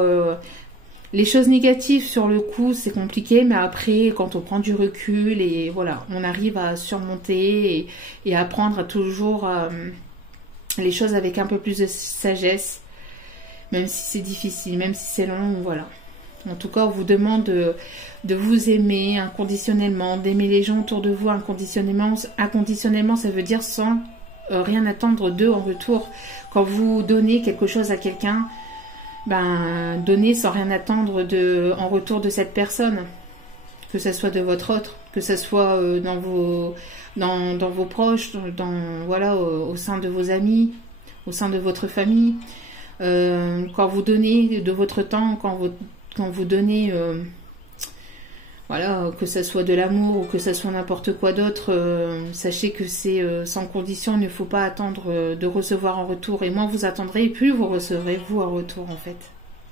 les choses négatives sur le coup, c'est compliqué, mais après, quand on prend du recul et voilà, on arrive à surmonter et à prendre toujours les choses avec un peu plus de sagesse, même si c'est difficile, même si c'est long, voilà. En tout cas, on vous demande de vous aimer inconditionnellement, d'aimer les gens autour de vous inconditionnellement. Inconditionnellement, ça veut dire sans rien attendre d'eux en retour. Quand vous donnez quelque chose à quelqu'un, ben, donnez sans rien attendre en retour de cette personne. Que ce soit de votre autre, que ce soit dans vos proches, voilà, au sein de vos amis, au sein de votre famille. Quand vous donnez de votre temps, quand vous donnez, voilà, que ça soit de l'amour ou que ça soit n'importe quoi d'autre, sachez que c'est sans condition. Il ne faut pas attendre de recevoir en retour. Et moins vous attendrez, et plus vous recevrez vous en retour en fait.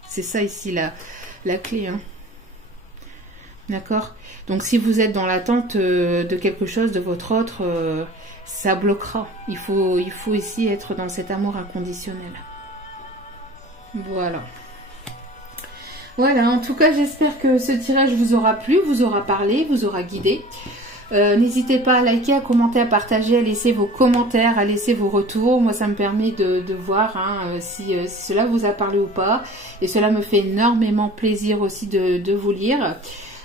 C'est ça ici la clé. Hein. D'accord? Donc si vous êtes dans l'attente de quelque chose de votre autre, ça bloquera. Il faut ici être dans cet amour inconditionnel. Voilà. Voilà, en tout cas, j'espère que ce tirage vous aura plu, vous aura parlé, vous aura guidé. N'hésitez pas à liker, à commenter, à partager, à laisser vos commentaires, à laisser vos retours. Moi, ça me permet de voir hein, si cela vous a parlé ou pas. Et cela me fait énormément plaisir aussi de vous lire.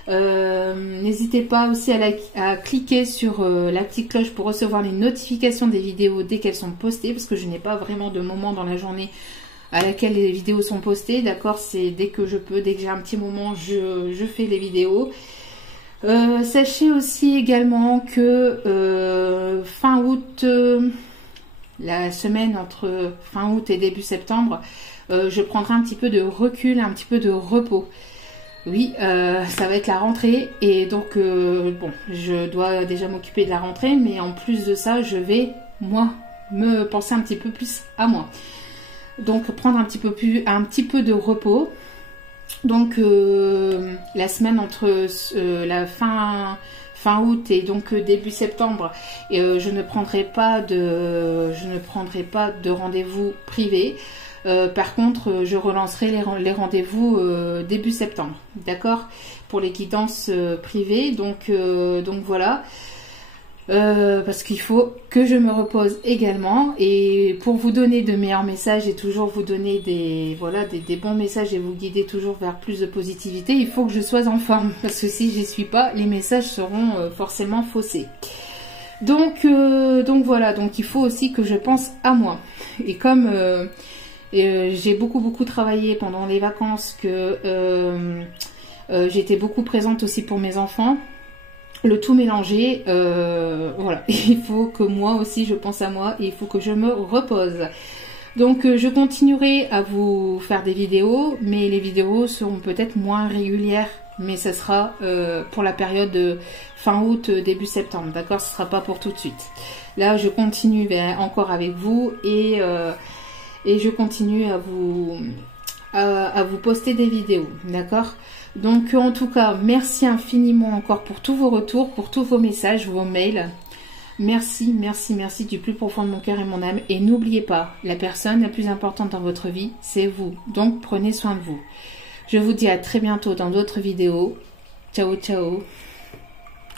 N'hésitez pas aussi à cliquer sur la petite cloche pour recevoir les notifications des vidéos dès qu'elles sont postées, parce que je n'ai pas vraiment de moment dans la journée à laquelle les vidéos sont postées, d'accord? C'est dès que je peux, dès que j'ai un petit moment, je fais les vidéos. Sachez aussi également que fin août, la semaine entre fin août et début septembre, je prendrai un petit peu de recul, un petit peu de repos. Oui, ça va être la rentrée et donc bon, je dois déjà m'occuper de la rentrée, mais en plus de ça, je vais moi me penser un petit peu plus à moi. Donc prendre un petit peu de repos. Donc la semaine entre la fin août et donc début septembre, je ne prendrai pas de rendez-vous privés. Par contre, je relancerai les rendez-vous début septembre, d'accord, pour les guidances privées. Donc voilà. Parce qu'il faut que je me repose également, et pour vous donner de meilleurs messages et toujours vous donner des bons messages et vous guider toujours vers plus de positivité, il faut que je sois en forme, parce que si j'y suis pas, les messages seront forcément faussés. Donc voilà, donc il faut aussi que je pense à moi. Et comme j'ai beaucoup travaillé pendant les vacances, que j'étais beaucoup présente aussi pour mes enfants, le tout mélangé, voilà, il faut que moi aussi je pense à moi et il faut que je me repose. Donc je continuerai à vous faire des vidéos, mais les vidéos seront peut-être moins régulières, mais ça sera pour la période de fin août, début septembre, d'accord? Ce sera pas pour tout de suite. Là je continue encore avec vous et je continue à vous poster des vidéos, d'accord? Donc en tout cas, merci infiniment encore pour tous vos retours, pour tous vos messages, vos mails. Merci du plus profond de mon cœur et mon âme. Et n'oubliez pas, la personne la plus importante dans votre vie, c'est vous. Donc prenez soin de vous. Je vous dis à très bientôt dans d'autres vidéos. Ciao, ciao.